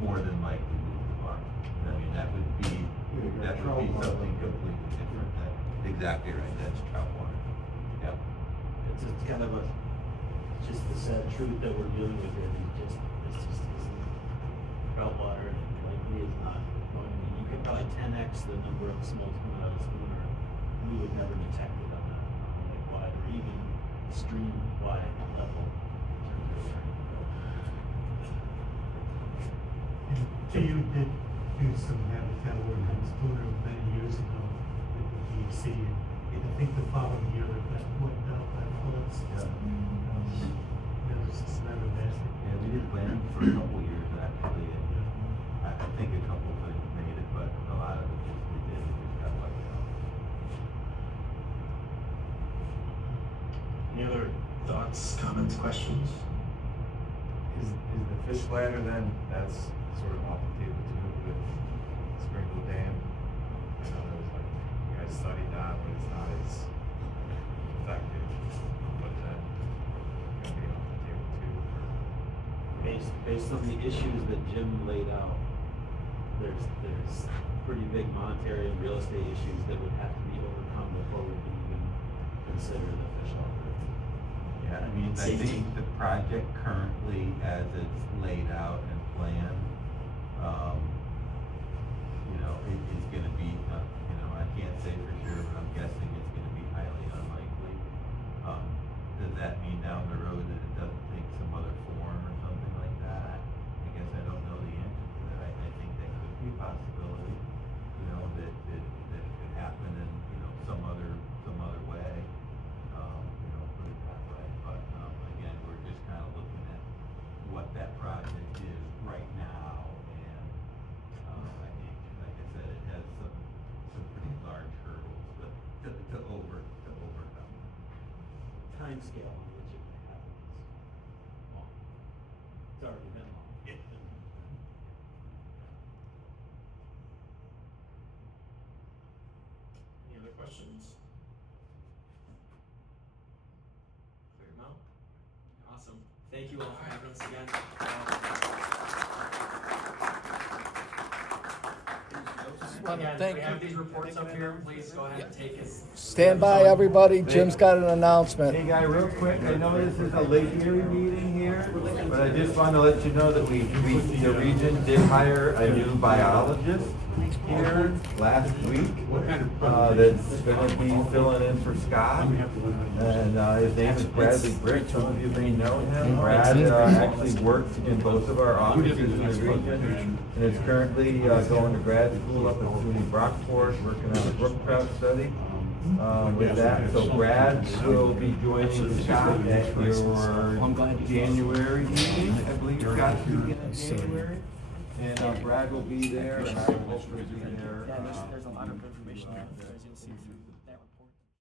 more than likely move the bar. I mean, that would be something completely different. Exactly right, that's trout water. Yep. It's kind of just the sad truth that we're dealing with here, this just isn't trout water, and it likely is not going to be. You could probably 10x the number of smolts coming out of the schooner, we would never detect it on a lake wide or even stream wide level. You did do some habitat work on schooner many years ago with the DEC, and I think the following year that went out by floods. That was just never lasting. Yeah, we did plan for a couple years actually, and I think a couple things made it, but a lot of it just got wiped out. Any other thoughts, comments, questions? Is the fish ladder then, that's sort of off the table too with Sprinkle Dam? I know there was like, you guys studied that, but it's not as effective. But that gonna be off the table too for. Based on the issues that Jim laid out, there's pretty big monetary and real estate issues that would have to be overcome before we can even consider the fish offer. Yeah, I mean, I think the project currently, as it's laid out and planned, you know, it is gonna be, you know, I can't say for sure, but I'm guessing it's gonna be highly unlikely. Does that mean down the road that it doesn't take some other form or something like that? I guess I don't know the answer to that. I think that could be a possibility, you know, that it could happen in, you know, some other way. You know, put it that way. But again, we're just kind of looking at what that project is right now, and I think, like I said, it has some pretty large hurdles to overcome. Time scale on which it may happen is long. It's already been long. Any other questions? Clear them out? Awesome. Thank you all for having us again. Again, we have these reports up here. Please go ahead and take it. Stand by, everybody. Jim's got an announcement. Hey, guy, real quick, I know this is a Lake Erie meeting here, but I just want to let you know that the region did hire a new biologist here last week. That's gonna be filling in for Scott. And his name is Bradley Brick. Some of you may know him. Brad actually works in both of our offices in the region, and is currently going to grad school up at SUNY Brockport, working on a brook trout study. With that, so Brad will be joining Scott at your January meeting. I believe Scott's meeting in January. And Brad will be there, and I will hopefully be there. There's a lot of information there, as you'll see through